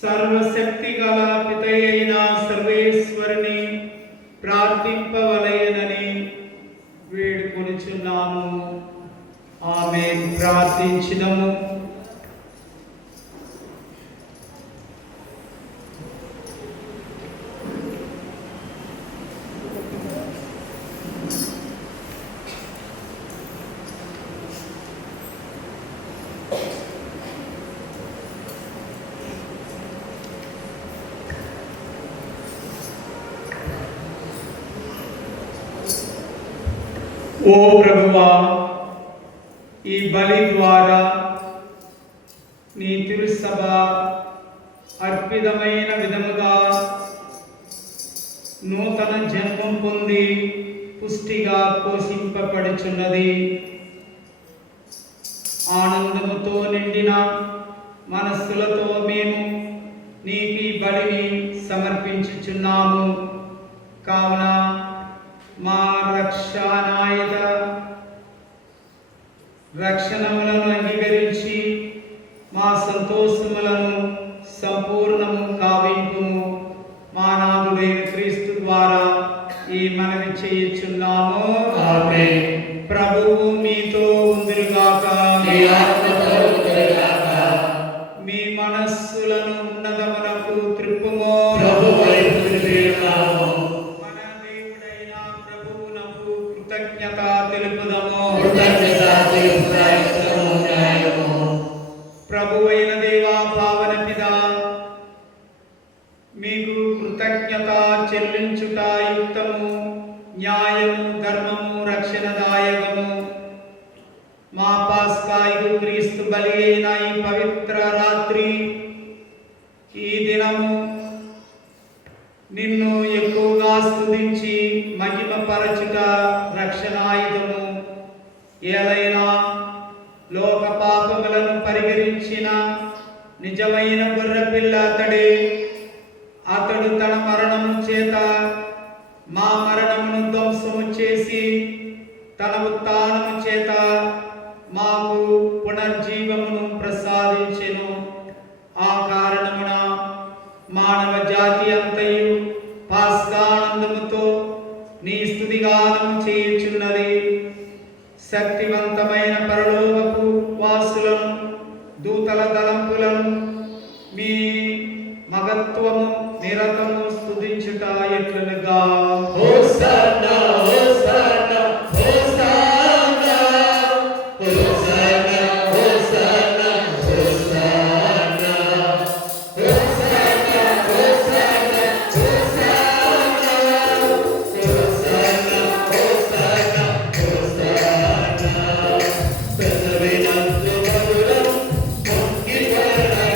సర్వశక్తి గల పితయైన సర్వేశ్వరుని ప్రార్థింపవలయనని వేడుకొనుచున్నాము. ఆమేన్. ప్రార్థించినము. ఓ ప్రభువా, ఈ బలి ద్వారా నీ తిరుసభ అర్పితమైన విధముగా నూతన జన్మం పొంది పుష్టిగా పోషింపబడుచున్నది. ఆనందముతో నిండిన మనస్సులతో మేము నీకు ఈ బలిని సమర్పించుచున్నాము. కావున మా రక్షణములను అంగీకరించి మా సంతోషములను సంపూర్ణము కావింపుము. మా నాథుడైన క్రీస్తు ద్వారా ఈ మనవి చేయుచున్నాము. ఆమేన్. ప్రభువు మీతో ఉందురుగాక. నీ ఆత్మతో ఉందురుగాక. మీ మనస్సులను ఉన్నతమునకు త్రిప్పుము. ప్రభు వైపు త్రిప్పుము. మన దేవుడైన ప్రభువునకు కృతజ్ఞత తెలుపుదము. కృతజ్ఞత తెలుపుటము న్యాయము. ప్రభువైన దేవా, పావన పితా, మీకు కృతజ్ఞత చెల్లించుట యుక్తము, న్యాయము, ధర్మము, రక్షణదాయకము. మా పాస్కాయు క్రీస్తు బలి అయిన ఈ పవిత్ర రాత్రి, ఈ దినము నిన్ను ఎక్కువగా స్తుతించి మహిమపరచుట రక్షణాయుధము. ఏలైనా లోక పాపములను పరిహరించిన నిజమైన గొర్రెపిల్ల అతడే. అతడు తన మరణము చేత మా మరణమును ధ్వంసము చేసి తన ఉత్థానము చేత మాకు పునర్జీవమును ప్రసాదించెను. ఆ కారణమున మానవ జాతి అంతయు పాస్కానందముతో నీ స్తుతిగానము చేయుచున్నది. శక్తివంతమైన పరలోకపు వాసులను, దూతల తలంపులను మీ మగత్వము నిరతము స్తుతించుట ఎట్లనగా hosanna hosanna hosanna hosanna hosanna hosanna hosanna hosanna hosanna hosanna hosanna పెదవినందు మధురం పొంగి వరదా.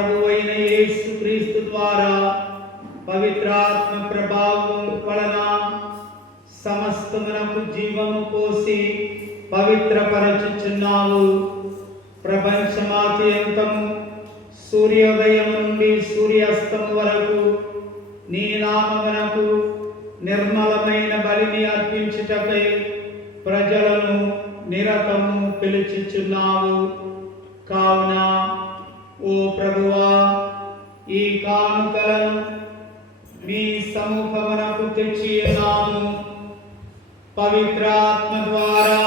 ప్రభువైన యేసు క్రీస్తు ద్వారా పవిత్రాత్మ ప్రభావం వలన సమస్తమునకు జీవము పోసి పవిత్రపరచుచున్నావు. ప్రపంచమాద్యంతము సూర్యోదయం నుండి సూర్యాస్తము వరకు నీ నామమునకు నిర్మలమైన బలిని అర్పించుటకై ప్రజలను నిరతము పిలుచుచున్నావు. కావున ఓ ప్రభువా, ఈ కానుకలను మీ సముఖమునకు తెచ్చి ఉన్నాము. పవిత్రాత్మ ద్వారా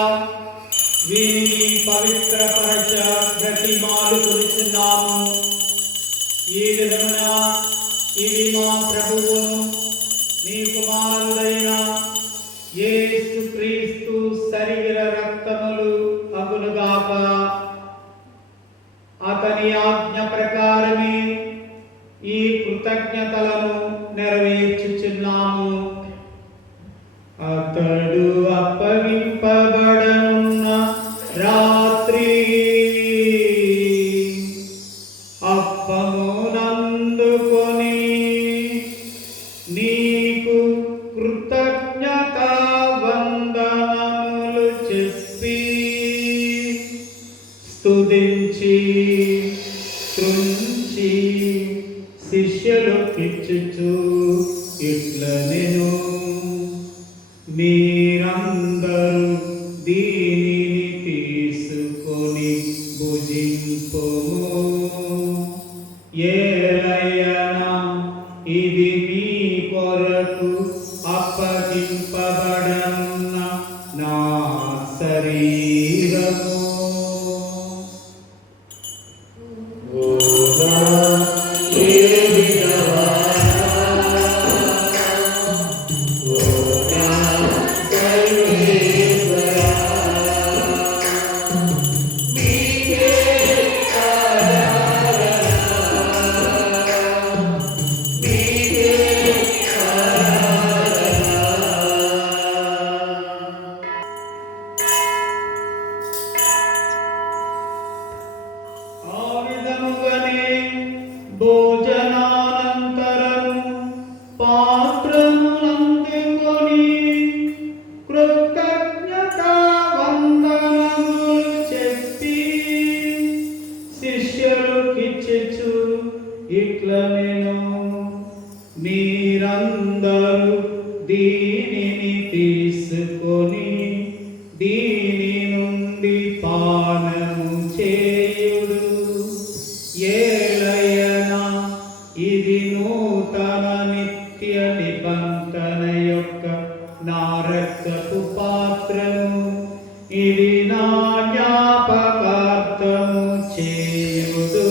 వీరిని పవిత్రపరచ బ్రతిమాలు కూర్చున్నాము. ఈ విధమున ఇది మా ప్రభువును నీ కుమారుడైన యేసు క్రీస్తు శరీర రక్తములు అగులుగాక. అతని ఆజ్ఞ ప్రకారమే ఈ కృతజ్ఞతలను నెరవేర్చుచున్నాము. అతడు అప్పగింపబడనున్న రాత్రి అప్పమునందుకొని నీకు కృతజ్ఞత వందనములు చెప్పి స్తుతించి త్రుంచి శిష్యులకిచ్చుచు ఇట్లనెను, మీరందరూ దీనిని తీసుకొని భుజింపుము. ఏలయనా ఇది మీ కొరకు అప్పగింపబడనున్న నా శరీరము. భోజనానంతరము పాత్రములందుకొని కృతజ్ఞత వందనములు చెప్పి శిష్యులకిచ్చుచు ఇట్లనెను, మీరందరూ దీనిని తీసుకొని దీని నుండి పానము చేయుడు. ఏలయనా ఇది నూతన నిత్య నిబంధన యొక్క నా రక్తపు పాత్రము. ఇది నా జ్ఞాపకార్థము చేయుడు.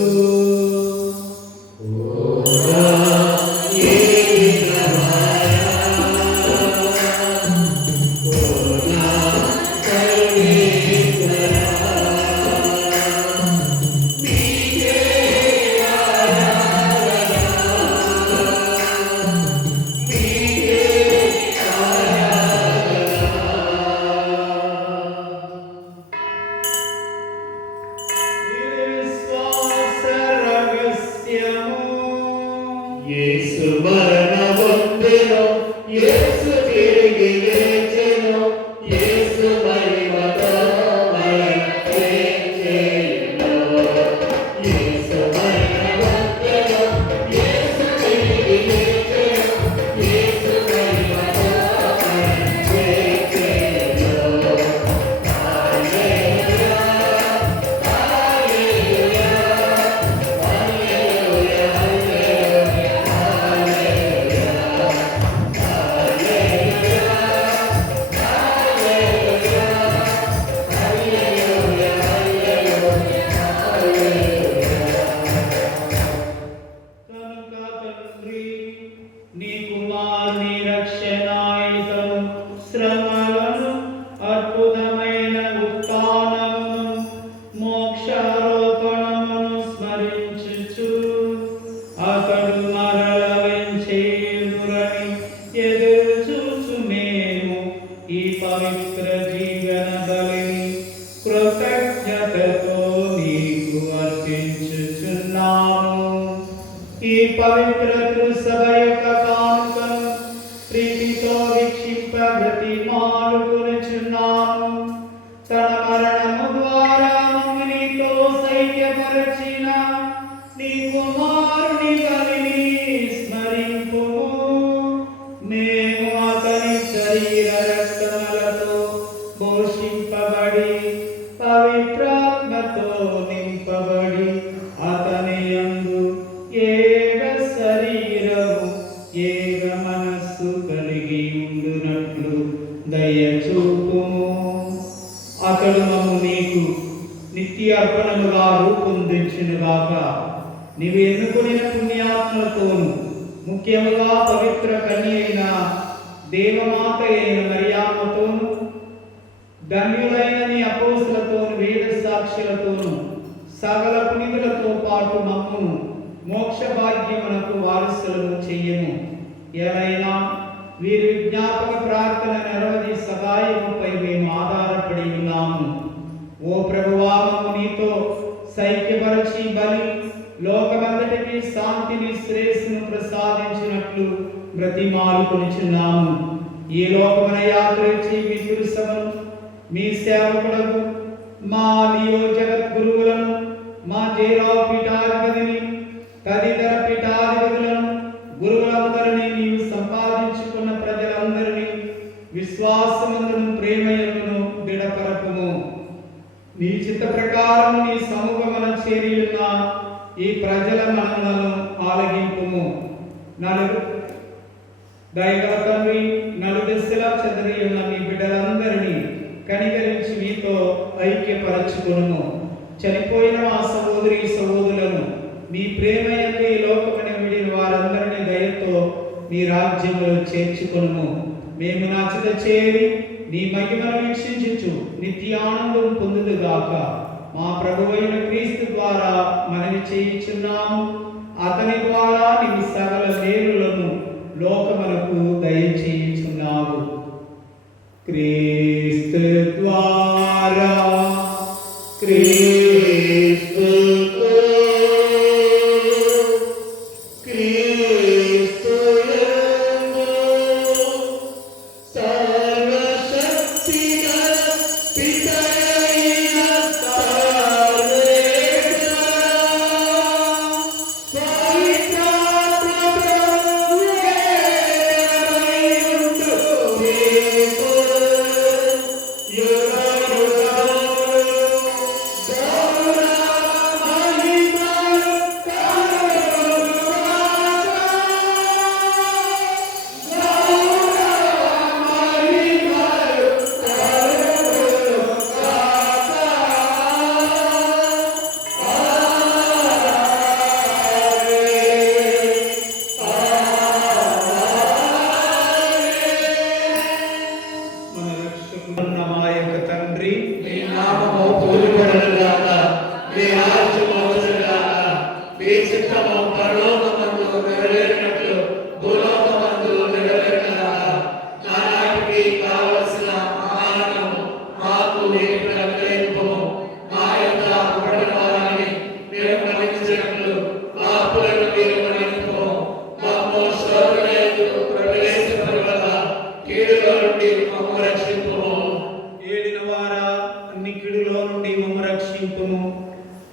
యేసు మరణ పొందెను, యేసు తిరిగి లేచెను, యేసు మహిమతో మనల్ని చేయును. యేసు మరణ పొందెను, యేసు తిరిగి లేచెను, యేసు మహిమతో మనల్ని చేయును. హల్లెలూయా, హల్లెలూయా, హల్లెలూయా, హల్లెలూయా, హల్లెలూయా. ఈ పవిత్ర సభ యొక్క కానుకను ప్రీతితో వీక్షింప బ్రతిమాలుకొనుచున్నాము. తన మరణము ద్వారా నీతో సైక్యపరచిన నీ కుమారుని బలిని స్మరింపుము. మేము అతని శరీర రక్తములతో పోషింపబడి పవిత్రాత్మతో నింపబడి అతని యందు ఏక శరీరము ఏక మనస్సు కలిగి ఉండునట్లు దయచూపుము. అతడు మమ్ము నీకు నిత్య అర్పణలుగా రూపొందించునుగాక. నీవు ఎన్నుకునే పుణ్యాత్మలతోను ముఖ్యముగా పవిత్ర కన్య అయిన దేవమాత అయిన మరియమ్మతోను ధన్యులైన నీ అపోస్తులతోను వేద సాక్షులతోను సకల పునీతులతో పాటు మమ్మును మోక్ష భాగ్యమునకు వారసులను చెయ్యము. ఎవరైనా వీరి విజ్ఞాపక ప్రార్థన నెరవేరి సహాయముపై మేము ఆధారపడి ఉన్నాము. ఓ ప్రభువా, మమ్ము నీతో సైక్యపరచి బలి లోకమంతటికి శాంతిని శ్రేయస్సును ప్రసాదించినట్లు బ్రతిమాలుకొనుచున్నాము. ఈ లోకమున యాత్ర చేయి మీ తిరుసభను మీ సేవకులకు మా నియోజకగురువులను మా జయరావు పీఠాధిపతిని తదితర పీఠాధిపతులను గురువులందరినీ నీవు సంపాదించుకున్న ప్రజలందరినీ విశ్వాసమందును ప్రేమయందును దృఢపరపుము. నీ చిత్త ప్రకారం నీ సమూహమున చేరి ఉన్న ఈ ప్రజల మనలను ఆలగింపుము. దయగల తండ్రి, నలుదిశలా చెదరి ఉన్న మీ బిడ్డలందరినీ కనికరించి మీతో ఐక్యపరచుకొనుము. చనిపోయిన మా సహోదరి సహోదరులను మీ ప్రేమ యొక్క ఈ లోకమున విడిన వారందరినీ దయతో మీ రాజ్యంలో చేర్చుకొనుము. మేము నాచిత చేరి నీ మహిమను వీక్షించుచు నిత్యానందం పొందుదుగాక. మా ప్రభువైన క్రీస్తు ద్వారా మనవి చేయుచున్నాము. అతని ద్వారా నీవు సకల మేలులను లోకమునకు దయచేయుచున్నావు. క్రీస్తు ద్వారా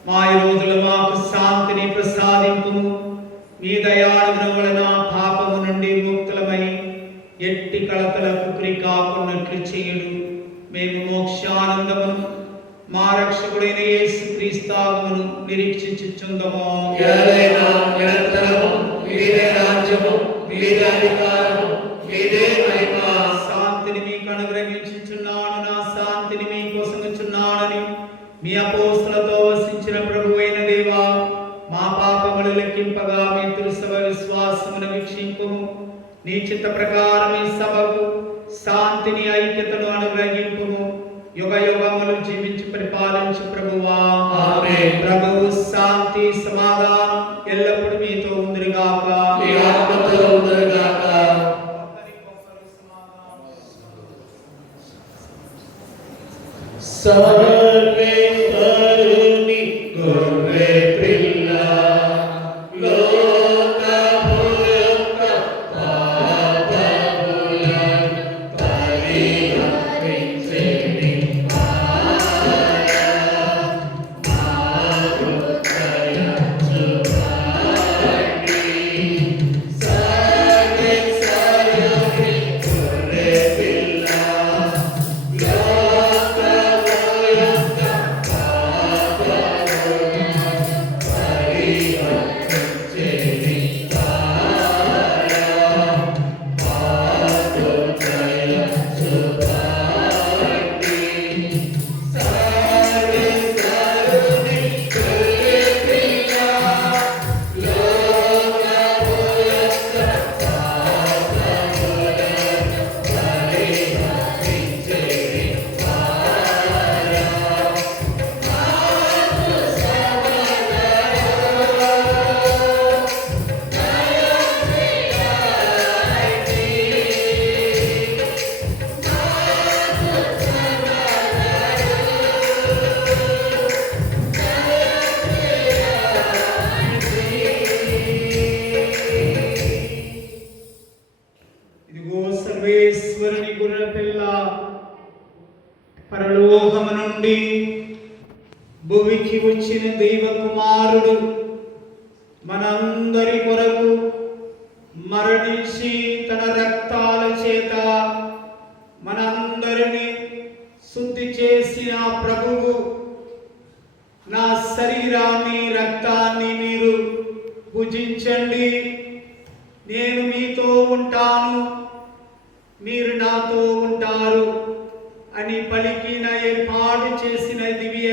మా ఈ రోజుల మాకు శాంతిని ప్రసాదింపుము. మీ దయానుగ్రహం వలన పాపము నుండి ముక్తులమై ఎట్టి కలతలకు గురి కాకున్నట్లు చేయుడు. మేము మోక్షానందమును మా రక్షకుడైన యేసుక్రీస్తు ఆగమను నిరీక్షించుచుందము. శాంతిని మీకు అనుగ్రహించుచున్నాను, నా శాంతిని మీకోసం ఇచ్చున్నానని మీ అపోస్తలతో వసించిన ప్రభువైన దేవా, మా పాపములు లెక్కింపగా మీ తిరుసభ విశ్వాసమును వీక్షింపుము. నీ చిత్త ప్రకారం ఈ సభకు శాంతిని ఐక్యతను అనుగ్రహింపుము. యుగ యుగములు జీవించి పరిపాలించు ప్రభువా. ఆమేన్. ప్రభువు శాంతి సమాధానం ఎల్లప్పుడూ మీతో ఉందిగాక. మీ ఆత్మతో ఉందిగాక. సర్వేశ్వరుని గొర్రె పిల్ల లోక కొరకు మరణించి తన రక్తాల చేత మనందరినీ శుద్ధి చేసిన ప్రభువు నా శరీరాన్ని రక్తాన్ని మీరు భుజించండి, నేను మీతో ఉంటాను, మీరు నాతో ఉంటారు అని పలికిన ఏర్పాటు చేసిన దివ్య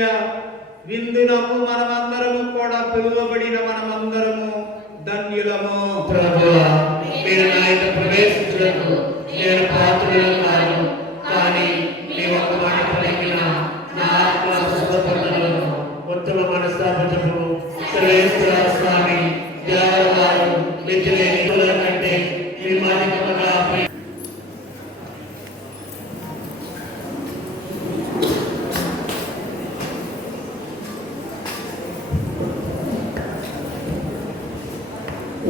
విందునకు మనమందరము కూడా పిలువబడిన మనమందరము ధన్యులము. ప్రభువా, మీరు నా యొక్క ప్రవేశించుటకు నేను పాత్రులను కాను, కానీ నీ ఒక్క మాట పలికిన నా ఆత్మ స్వస్థపడును. ఉత్తమ మనస్తాపమును సర్వేశ్వర స్వామి దేవరాలు మితిలేని కుల కంటే నిర్మాణికముగా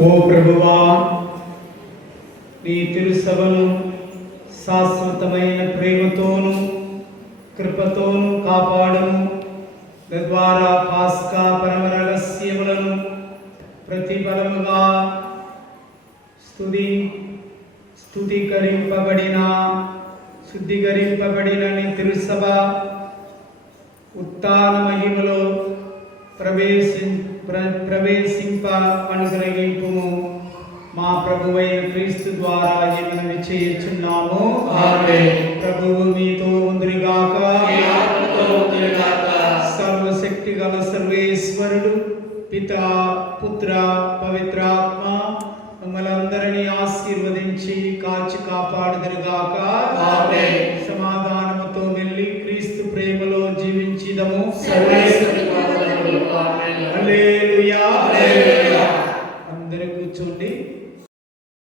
ఓ ప్రభువా, నీ తిరుసభను శాశ్వతమైన ప్రేమతోను కృపతోను కాపాడము. తద్వారా పాస్కా పరమ రహస్యములను ప్రతిఫలముగా శుద్ధీకరింపబడిన నీ తిరుసభ ఉత్థాన మహిమలో ప్రవేశింప అనుగ్రహింపుము. మా ప్రభువైన క్రీస్తు ద్వారా ఏమని చేయుచున్నాము. ప్రభువు మీతో ఉందిగాక. సర్వశక్తి గల సర్వేశ్వరుడు పితా పుత్ర పవిత్రాత్మ మమ్మల్ందరినీ ఆశీర్వదించి కాచి కాపాడుదురుగాక. సమాధానముతో వెళ్ళి క్రీస్తు ప్రేమలో జీవించిదము. హల్లెలూయా. అందరూ కూర్చోండి.